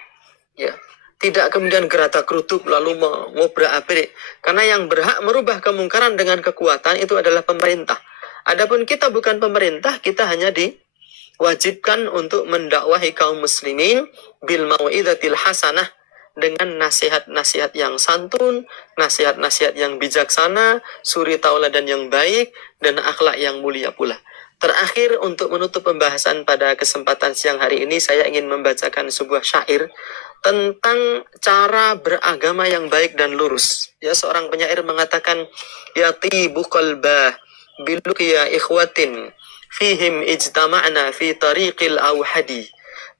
Ya. Tidak kemudian gerata kerutuk lalu mengobrak-abrik. Karena yang berhak merubah kemungkaran dengan kekuatan itu adalah pemerintah. Adapun kita bukan pemerintah, kita hanya diwajibkan untuk mendakwahi kaum muslimin bil mau'izatil hasanah, dengan nasihat-nasihat yang santun, nasihat-nasihat yang bijaksana, suri tauladan yang baik, dan akhlak yang mulia pula. Terakhir, untuk menutup pembahasan pada kesempatan siang hari ini, saya ingin membacakan sebuah syair tentang cara beragama yang baik dan lurus. Ya, seorang penyair mengatakan, yatibu qalbah biluqya ikhwatin fihim ijtama'na fi tariqil awhadi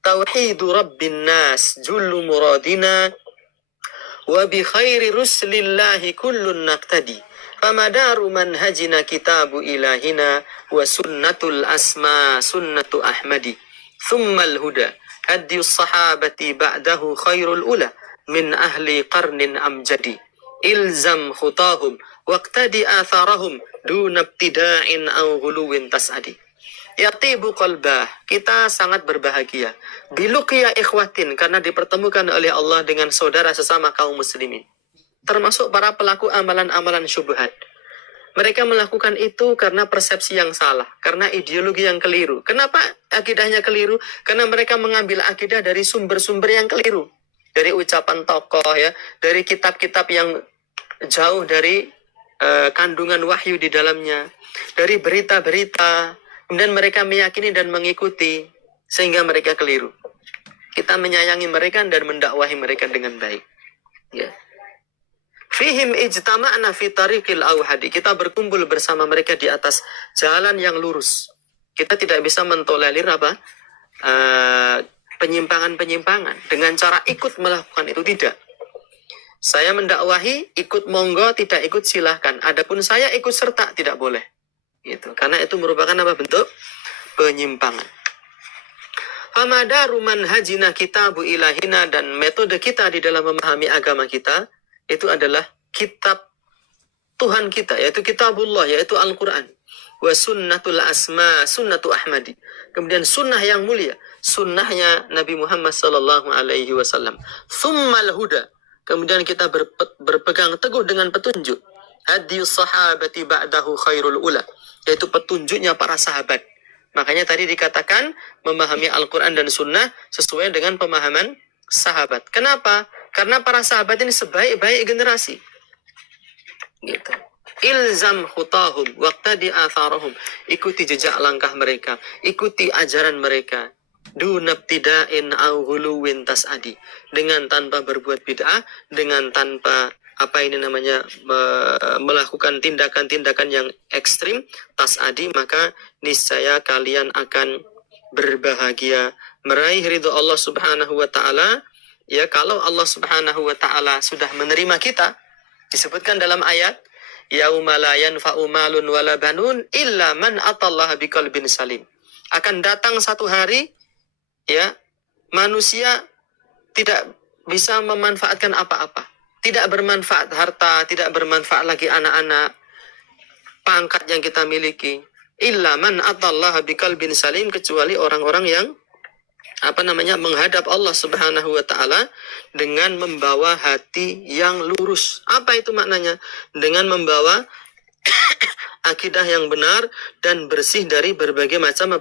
tauhidu rabbin nas jullu muradina wa bi khairi ruslillahi kullun naqtadi famadaru manhajina kitabu ilahina wa sunnatul asma sunnatu ahmadi thummal huda hadiyus sahabati ba'dahu khairul ula min ahli qarnin amjadi ilzam khutahum waqtadi atharahum duna ibtida'in aw ghuluwin tas'adi. Yatibu qalbah, kita sangat berbahagia biluqya ikhwatin, karena dipertemukan oleh Allah dengan saudara sesama kaum muslimin, termasuk para pelaku amalan-amalan syubhat. Mereka melakukan itu karena persepsi yang salah, karena ideologi yang keliru. Kenapa akidahnya keliru? Karena mereka mengambil akidah dari sumber-sumber yang keliru, dari ucapan tokoh, ya, dari kitab-kitab yang jauh dari kandungan wahyu di dalamnya, dari berita-berita. Kemudian mereka meyakini dan mengikuti, sehingga mereka keliru. Kita menyayangi mereka dan mendakwahi mereka dengan baik. Ya. Fihim ijtama'na fi tariqil awhadi. Kita berkumpul bersama mereka di atas jalan yang lurus. Kita tidak bisa mentolerir penyimpangan-penyimpangan dengan cara ikut melakukan itu, tidak. Saya mendakwahi, ikut monggo, tidak ikut silahkan. Adapun saya ikut serta, tidak boleh. Gitu. Karena itu merupakan bentuk penyimpangan. Famadaru manhajina kitabu ilahina, dan metode kita di dalam memahami agama kita itu adalah kitab Tuhan kita, yaitu kitabullah, yaitu Al-Quran. Wa sunnatul asma sunnatu ahmadi. Kemudian sunnah yang mulia, sunnahnya Nabi Muhammad SAW. Thummal huda. Kemudian kita berpegang teguh dengan petunjuk. Hadiyus sahabati ba'dahu khairul ula, yaitu petunjuknya para sahabat. Makanya tadi dikatakan memahami Al-Quran dan Sunnah sesuai dengan pemahaman sahabat. Kenapa? Karena para sahabat ini sebaik-baik generasi. Gitu. Ilzam khutahum waqtadi atharahum. Ikuti jejak langkah mereka, ikuti ajaran mereka. Dunabtida'in au ghuluwin tas'adi. Dengan tanpa berbuat bid'ah, dengan tanpa melakukan tindakan-tindakan yang ekstrim, tas'adi, maka niscaya kalian akan berbahagia, meraih ridho Allah Subhanahu wa ta'ala. Ya, kalau Allah Subhanahu wa ta'ala sudah menerima kita, disebutkan dalam ayat, yauma la yanfa'u malun wala banun illa man atallaha biqalbin salim. Akan datang satu hari, ya, manusia tidak bisa memanfaatkan apa-apa. Tidak bermanfaat harta, tidak bermanfaat lagi anak-anak, pangkat yang kita miliki. Illa man atallaha biqalbin salim, kecuali orang-orang yang menghadap Allah Subhanahu wa ta'ala dengan membawa hati yang lurus. Apa itu maknanya? Dengan membawa akidah yang benar dan bersih dari berbagai macam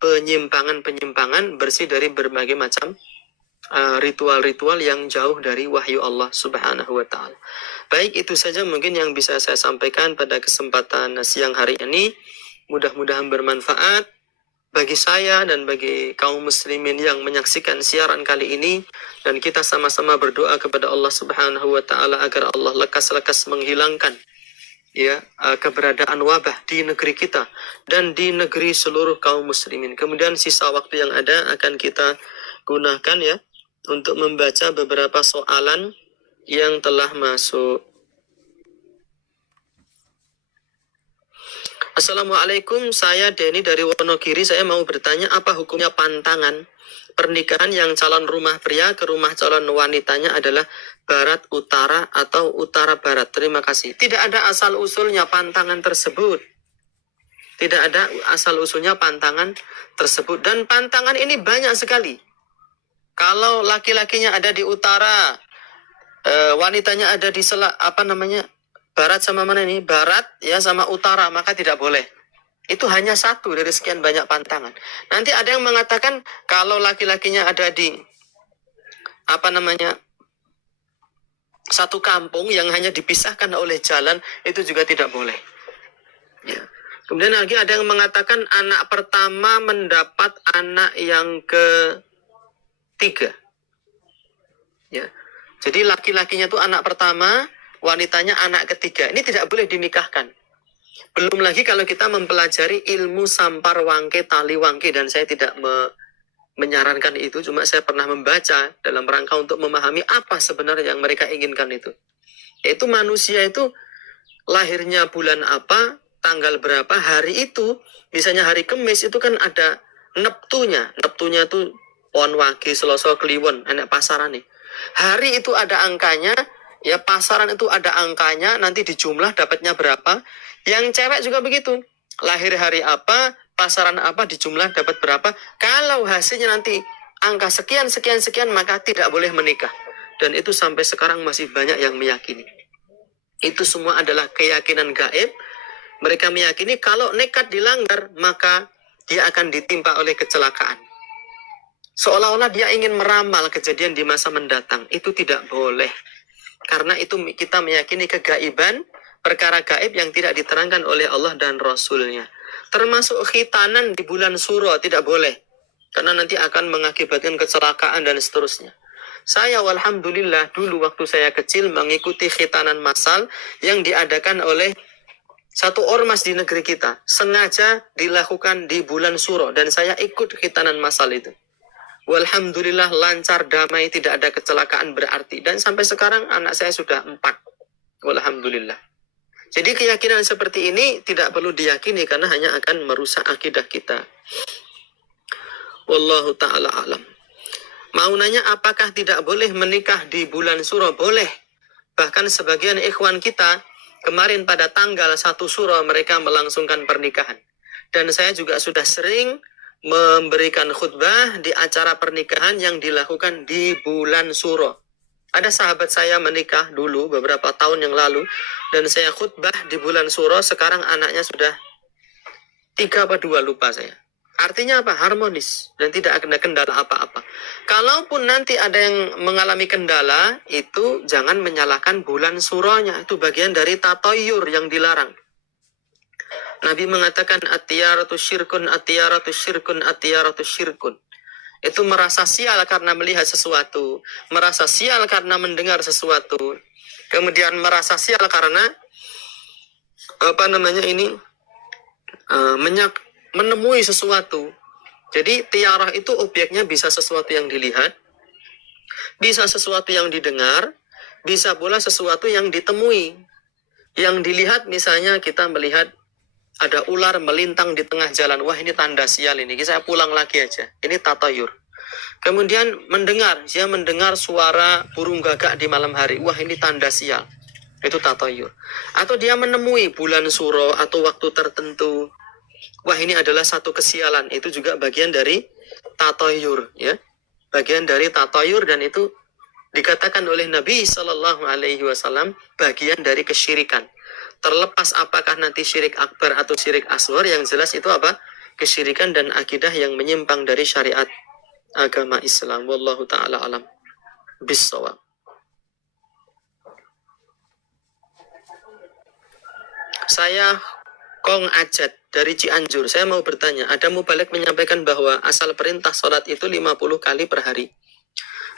penyimpangan-penyimpangan, bersih dari berbagai macam ritual-ritual yang jauh dari wahyu Allah Subhanahu wa ta'ala. Baik, itu saja mungkin yang bisa saya sampaikan pada kesempatan siang hari ini. Mudah-mudahan bermanfaat bagi saya dan bagi kaum muslimin yang menyaksikan siaran kali ini, dan kita sama-sama berdoa kepada Allah Subhanahu wa ta'ala agar Allah lekas-lekas menghilangkan keberadaan wabah di negeri kita dan di negeri seluruh kaum muslimin. Kemudian sisa waktu yang ada akan kita gunakan ya untuk membaca beberapa soalan yang telah masuk. Assalamualaikum, saya Denny dari Wonogiri. Saya mau bertanya, apa hukumnya pantangan pernikahan yang calon rumah pria ke rumah calon wanitanya adalah barat utara atau utara barat? Terima kasih. Tidak ada asal usulnya pantangan tersebut. Tidak ada asal usulnya pantangan tersebut. Dan pantangan ini banyak sekali. Kalau laki-lakinya ada di utara, wanitanya ada di barat sama mana ini? Barat ya sama utara, maka tidak boleh. Itu hanya satu dari sekian banyak pantangan. Nanti ada yang mengatakan kalau laki-lakinya ada di satu kampung yang hanya dipisahkan oleh jalan, itu juga tidak boleh. Ya. Kemudian lagi ada yang mengatakan anak pertama mendapat anak yang ketiga. Ya. Jadi laki-lakinya itu anak pertama, wanitanya anak ketiga. Ini tidak boleh dinikahkan. Belum lagi kalau kita mempelajari ilmu sampar wangke, tali wangke, dan saya tidak menyarankan itu, cuma saya pernah membaca dalam rangka untuk memahami apa sebenarnya yang mereka inginkan itu. Yaitu manusia itu lahirnya bulan apa, tanggal berapa, hari itu, misalnya hari Kamis itu kan ada neptunya. Neptunya itu pon wage, selasa, kliwon, enek pasaran nih. Hari itu ada angkanya, ya pasaran itu ada angkanya, nanti dijumlah dapatnya berapa. Yang cewek juga begitu. Lahir hari apa, pasaran apa, dijumlah dapat berapa. Kalau hasilnya nanti angka sekian, maka tidak boleh menikah. Dan itu sampai sekarang masih banyak yang meyakini. Itu semua adalah keyakinan gaib. Mereka meyakini kalau nekat dilanggar, maka dia akan ditimpa oleh kecelakaan. Seolah-olah dia ingin meramal kejadian di masa mendatang. Itu tidak boleh. Karena itu kita meyakini kegaiban, perkara gaib yang tidak diterangkan oleh Allah dan Rasulnya. Termasuk khitanan di bulan Suro, tidak boleh. Karena nanti akan mengakibatkan kecelakaan dan seterusnya. Saya walhamdulillah dulu waktu saya kecil mengikuti khitanan massal yang diadakan oleh satu ormas di negeri kita. Sengaja dilakukan di bulan Suro. Dan saya ikut khitanan massal itu. Walhamdulillah lancar, damai, tidak ada kecelakaan berarti. Dan sampai sekarang anak saya sudah 4. Walhamdulillah. Jadi keyakinan seperti ini tidak perlu diyakini karena hanya akan merusak akidah kita. Wallahu ta'ala alam. Mau nanya apakah tidak boleh menikah di bulan Suro? Boleh. Bahkan sebagian ikhwan kita kemarin pada tanggal 1 Suro mereka melangsungkan pernikahan. Dan saya juga sudah sering memberikan khutbah di acara pernikahan yang dilakukan di bulan Suro. Ada sahabat saya menikah dulu beberapa tahun yang lalu dan saya khutbah di bulan Suro. Sekarang anaknya sudah 3 apa 2 lupa saya. Artinya apa? Harmonis dan tidak ada kendala apa-apa. Kalaupun nanti ada yang mengalami kendala, itu jangan menyalahkan bulan Suronya. Itu bagian dari tatoyur yang dilarang. Nabi mengatakan atiyaratu syirkun, atiyaratu syirkun, atiyaratu syirkun. Itu merasa sial karena melihat sesuatu, merasa sial karena mendengar sesuatu, kemudian merasa sial karena menemui sesuatu. Jadi tiarah itu objeknya bisa sesuatu yang dilihat, bisa sesuatu yang didengar, bisa pula sesuatu yang ditemui. Yang dilihat misalnya kita melihat ada ular melintang di tengah jalan. Wah, ini tanda sial ini. Saya pulang lagi aja. Ini tatayur. Kemudian mendengar. Dia mendengar suara burung gagak di malam hari. Wah, ini tanda sial. Itu tatayur. Atau dia menemui bulan Suro atau waktu tertentu. Wah, ini adalah satu kesialan. Itu juga bagian dari tatayur. Ya. Bagian dari tatayur dan itu dikatakan oleh Nabi SAW bagian dari kesyirikan. Terlepas apakah nanti syirik akbar atau syirik asghar, yang jelas itu apa? Kesyirikan dan akidah yang menyimpang dari syariat agama Islam. Wallahu ta'ala alam bis-shawab. Saya Kong Ajat dari Cianjur. Saya mau bertanya, ada mubalik menyampaikan bahwa asal perintah sholat itu 50 kali per hari.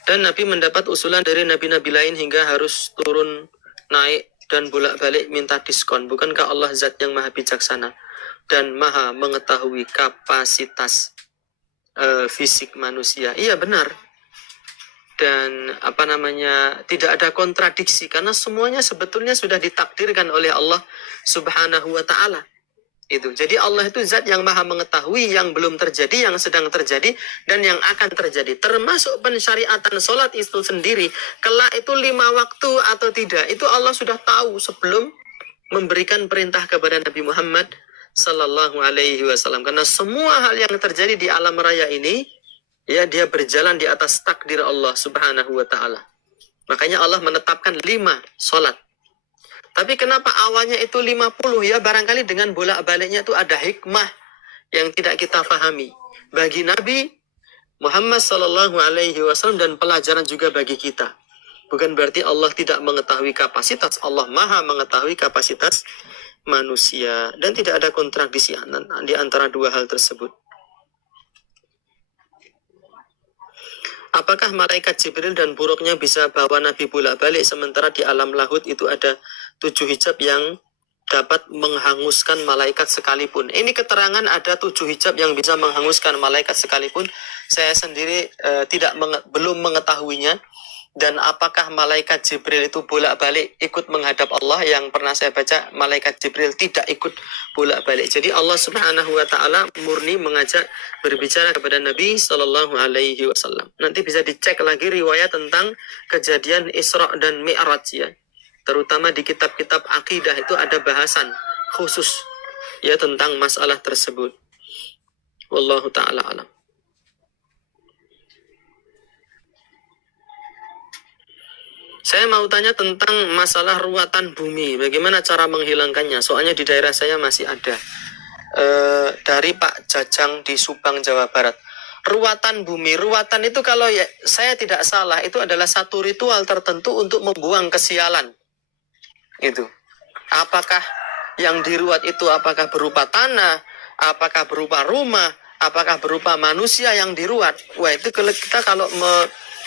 Dan Nabi mendapat usulan dari nabi-nabi lain hingga harus turun naik dan bolak-balik minta diskon. Bukankah Allah zat yang maha bijaksana dan maha mengetahui kapasitas fisik manusia? Iya benar. Dan tidak ada kontradiksi karena semuanya sebetulnya sudah ditakdirkan oleh Allah Subhanahu wa taala. Itu. Jadi Allah itu zat yang maha mengetahui yang belum terjadi, yang sedang terjadi, dan yang akan terjadi. Termasuk pensyariatan sholat itu sendiri. Kelak itu 5 waktu atau tidak, itu Allah sudah tahu sebelum memberikan perintah kepada Nabi Muhammad Sallallahu Alaihi Wasallam. Karena semua hal yang terjadi di alam raya ini, ya dia berjalan di atas takdir Allah Subhanahu wa taala. Makanya Allah menetapkan 5 sholat. Tapi kenapa awalnya itu 50? Ya barangkali dengan bolak-baliknya itu ada hikmah yang tidak kita pahami. Bagi Nabi Muhammad Sallallahu Alaihi Wasallam dan pelajaran juga bagi kita. Bukan berarti Allah tidak mengetahui kapasitas. Allah maha mengetahui kapasitas manusia. Dan tidak ada kontradiksi di antara dua hal tersebut. Apakah malaikat Jibril dan buruknya bisa bawa Nabi bolak-balik sementara di alam lahut itu ada 7 hijab yang dapat menghanguskan malaikat sekalipun? Ini keterangan ada 7 hijab yang bisa menghanguskan malaikat sekalipun. Saya sendiri belum mengetahuinya. Dan apakah malaikat Jibril itu bolak-balik ikut menghadap Allah? Yang pernah saya baca, malaikat Jibril tidak ikut bolak-balik. Jadi Allah Subhanahu wa taala murni mengajak berbicara kepada Nabi Sallallahu Alaihi Wasallam. Nanti bisa dicek lagi riwayat tentang kejadian Isra dan Mi'raj ya. Terutama di kitab-kitab akidah itu ada bahasan khusus ya tentang masalah tersebut. Wallahu taala alam. Saya mau tanya tentang masalah ruatan bumi. Bagaimana cara menghilangkannya? Soalnya di daerah saya masih ada. Dari Pak Jajang di Subang, Jawa Barat. Ruatan bumi. Ruatan itu kalau saya tidak salah, itu adalah satu ritual tertentu untuk membuang kesialan. Itu. Apakah yang diruat itu apakah berupa tanah? Apakah berupa rumah? Apakah berupa manusia yang diruat? Wah, itu kita kalau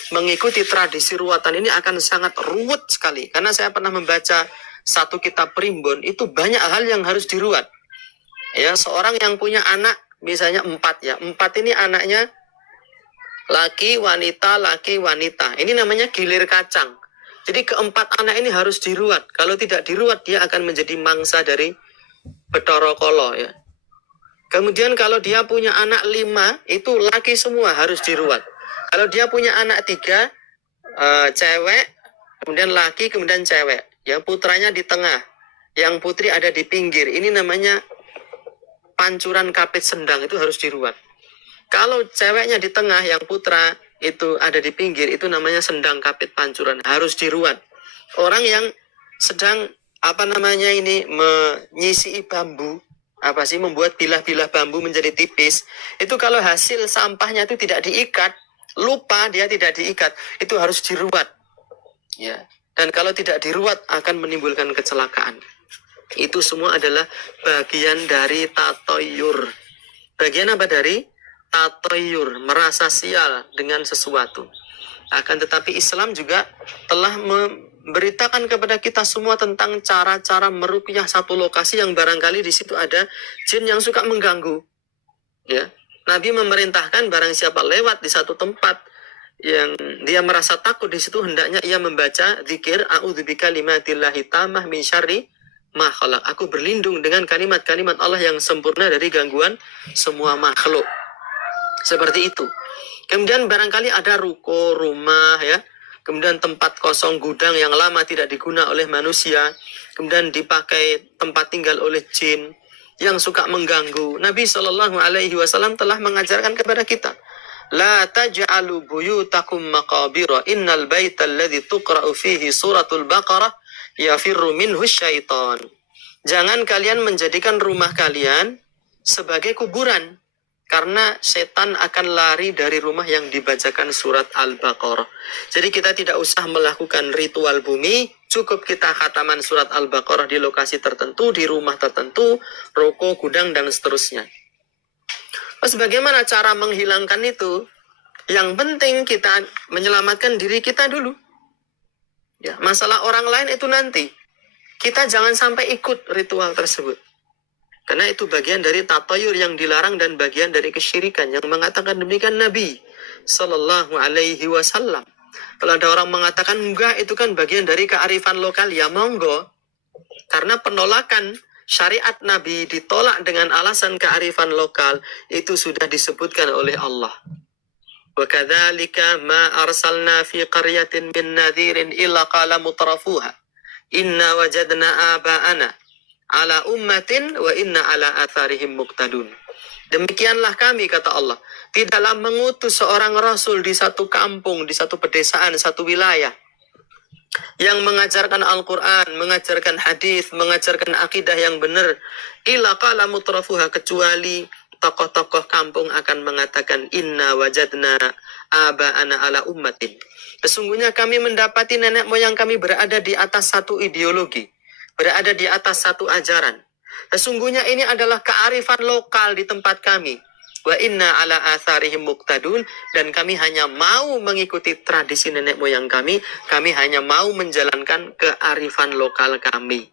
mengikuti tradisi ruatan ini akan sangat ruwet sekali. Karena saya pernah membaca satu kitab primbon, itu banyak hal yang harus diruat. Ya, seorang yang punya anak, misalnya 4 ya. 4 ini anaknya laki, wanita. Ini namanya gilir kacang. Jadi keempat anak ini harus diruat. Kalau tidak diruat, dia akan menjadi mangsa dari Bathara Kala ya. Kemudian kalau dia punya anak 5, itu laki semua harus diruat. Kalau dia punya anak 3, cewek, kemudian laki, kemudian cewek. Yang putranya di tengah, yang putri ada di pinggir. Ini namanya pancuran kapit sendang, itu harus diruat. Kalau ceweknya di tengah, yang putra itu ada di pinggir, itu namanya sendang kapit pancuran, harus diruat. Orang yang sedang menyisi bambu, membuat bilah-bilah bambu menjadi tipis, itu kalau hasil sampahnya itu tidak diikat, lupa dia tidak diikat, itu harus diruat ya. Dan kalau tidak diruat akan menimbulkan kecelakaan. Itu semua adalah bagian dari tatoyur. Bagian apa dari tatoyur? Merasa sial dengan sesuatu. Akan tetapi Islam juga telah memberitakan kepada kita semua tentang cara-cara meruqyah satu lokasi yang barangkali di situ ada jin yang suka mengganggu ya. Nabi memerintahkan barang siapa lewat di satu tempat yang dia merasa takut, di situ hendaknya ia membaca zikir a'udzubika kalimatillahi tammah min syarri ma khalaq. Aku berlindung dengan kalimat-kalimat Allah yang sempurna dari gangguan semua makhluk. Seperti itu. Kemudian barangkali ada ruko, rumah ya. Kemudian tempat kosong, gudang yang lama tidak digunakan oleh manusia. Kemudian dipakai tempat tinggal oleh jin yang suka mengganggu. Nabi Shallallahu Alaihi Wasallam telah mengajarkan kepada kita, la taj'alu buyutakum maqabira innal baita alladhi tuqra'u fihi suratul baqarah yafirru minhu syaitan. Jangan kalian menjadikan rumah kalian sebagai kuburan, karena setan akan lari dari rumah yang dibacakan surat Al-Baqarah. Jadi kita tidak usah melakukan ritual bumi, cukup kita khataman surat Al-Baqarah di lokasi tertentu, di rumah tertentu, ruko, gudang, dan seterusnya. Terus bagaimana cara menghilangkan itu? Yang penting kita menyelamatkan diri kita dulu. Ya, masalah orang lain itu nanti. Kita jangan sampai ikut ritual tersebut. Karena itu bagian dari tatayur yang dilarang dan bagian dari kesyirikan. Yang mengatakan demikian Nabi Sallallahu Alaihi Wasallam. Kalau ada orang mengatakan enggak, itu kan bagian dari kearifan lokal, ya monggo. Karena penolakan syariat Nabi ditolak dengan alasan kearifan lokal, itu sudah disebutkan oleh Allah. وَكَذَلِكَ مَا أَرْسَلْنَا فِي قَرْيَةٍ مِّن نَذِيرٍ إِلَّا قَالَ مُتْرَفُوهَا إِنَّا وَجَدْنَا آبَاءَنَا عَلَى أُمَّةٍ وَإِنَّا عَلَى آثَارِهِمْ مُقْتَدُونَ. Demikianlah kami, kata Allah, tidaklah mengutus seorang rasul di satu kampung, di satu pedesaan, satu wilayah, yang mengajarkan Al-Quran, mengajarkan hadis, mengajarkan akidah yang benar, illa qala mutrafuha, kecuali tokoh-tokoh kampung akan mengatakan inna wajadna aba'ana ala ummatin. Sesungguhnya kami mendapati nenek moyang kami berada di atas satu ideologi, berada di atas satu ajaran. Sesungguhnya ini adalah kearifan lokal di tempat kami. Wa inna ala atharihim muqtadun, dan kami hanya mau mengikuti tradisi nenek moyang kami hanya mau menjalankan kearifan lokal kami.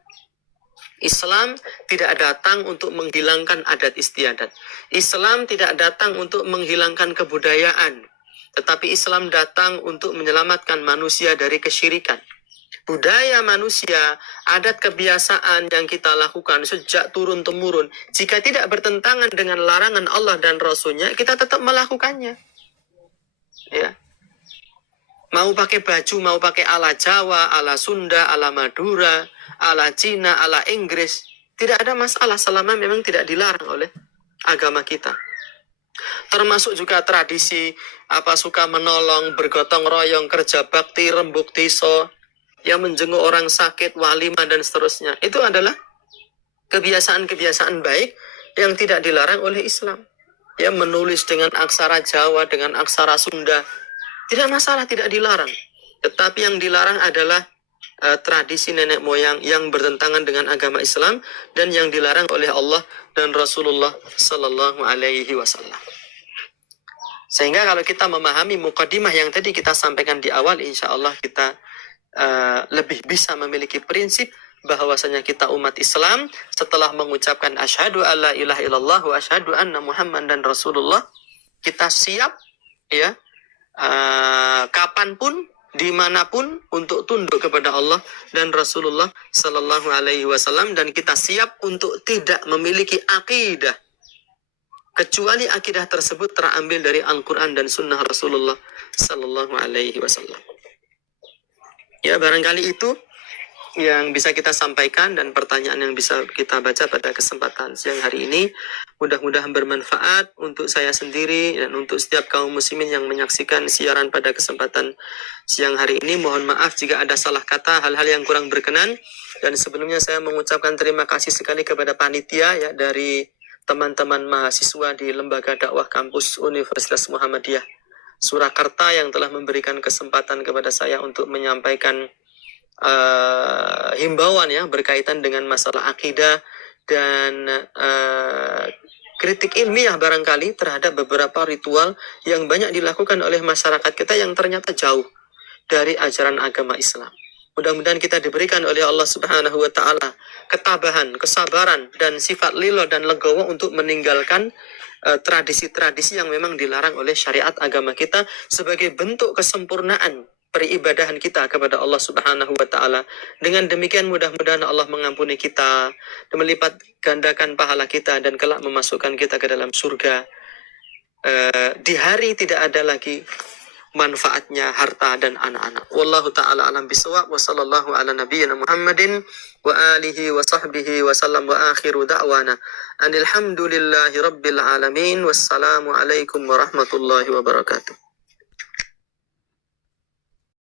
Islam tidak datang untuk menghilangkan adat istiadat. Islam tidak datang untuk menghilangkan kebudayaan. Tetapi Islam datang untuk menyelamatkan manusia dari kesyirikan. Budaya manusia, adat kebiasaan yang kita lakukan sejak turun-temurun, jika tidak bertentangan dengan larangan Allah dan Rasulnya, kita tetap melakukannya. Ya. Mau pakai baju, mau pakai ala Jawa, ala Sunda, ala Madura, ala Cina, ala Inggris, tidak ada masalah selama memang tidak dilarang oleh agama kita. Termasuk juga tradisi suka menolong, bergotong royong, kerja bakti, rembuk tiso, yang menjenguk orang sakit, walimah, dan seterusnya. Itu adalah kebiasaan-kebiasaan baik yang tidak dilarang oleh Islam. Ya, menulis dengan aksara Jawa, dengan aksara Sunda, tidak masalah, tidak dilarang. Tetapi yang dilarang adalah tradisi nenek moyang yang bertentangan dengan agama Islam dan yang dilarang oleh Allah dan Rasulullah Sallallahu Alaihi Wasallam. Sehingga kalau kita memahami mukadimah yang tadi kita sampaikan di awal, insya Allah kita lebih bisa memiliki prinsip bahwasanya kita umat Islam setelah mengucapkan asyhadu alla ilaha illallah wa asyhadu anna Muhammadan Rasulullah, kita siap ya kapanpun, dimanapun untuk tunduk kepada Allah dan Rasulullah Sallallahu Alaihi Wasallam, dan kita siap untuk tidak memiliki akidah kecuali akidah tersebut terambil dari Al-Quran dan Sunnah Rasulullah Sallallahu Alaihi Wasallam. Ya, barangkali itu yang bisa kita sampaikan dan pertanyaan yang bisa kita baca pada kesempatan siang hari ini. Mudah-mudahan bermanfaat untuk saya sendiri dan untuk setiap kaum muslimin yang menyaksikan siaran pada kesempatan siang hari ini. Mohon maaf jika ada salah kata, hal-hal yang kurang berkenan. Dan sebelumnya saya mengucapkan terima kasih sekali kepada panitia ya, dari teman-teman mahasiswa di Lembaga Dakwah Kampus Universitas Muhammadiyah Surakarta yang telah memberikan kesempatan kepada saya untuk menyampaikan himbauan ya berkaitan dengan masalah akidah dan kritik ilmiah barangkali terhadap beberapa ritual yang banyak dilakukan oleh masyarakat kita yang ternyata jauh dari ajaran agama Islam. Mudah-mudahan kita diberikan oleh Allah Subhanahu wa Ta'ala ketabahan, kesabaran, dan sifat lilo dan legowo untuk meninggalkan tradisi-tradisi yang memang dilarang oleh syariat agama kita sebagai bentuk kesempurnaan peribadahan kita kepada Allah Subhanahu wa Ta'ala. Dengan demikian mudah-mudahan Allah mengampuni kita dan melipat gandakan pahala kita dan kelak memasukkan kita ke dalam surga. Di hari tidak ada lagi manfaatnya harta dan anak-anak. Wallahu ta'ala alam bisawab wa sallallahu ala nabiyyina Muhammadin wa alihi wa sahbihi wa sallam wa akhiru da'wana anilhamdulillahi rabbil alamin. Wassalamu alaikum warahmatullahi wabarakatuh.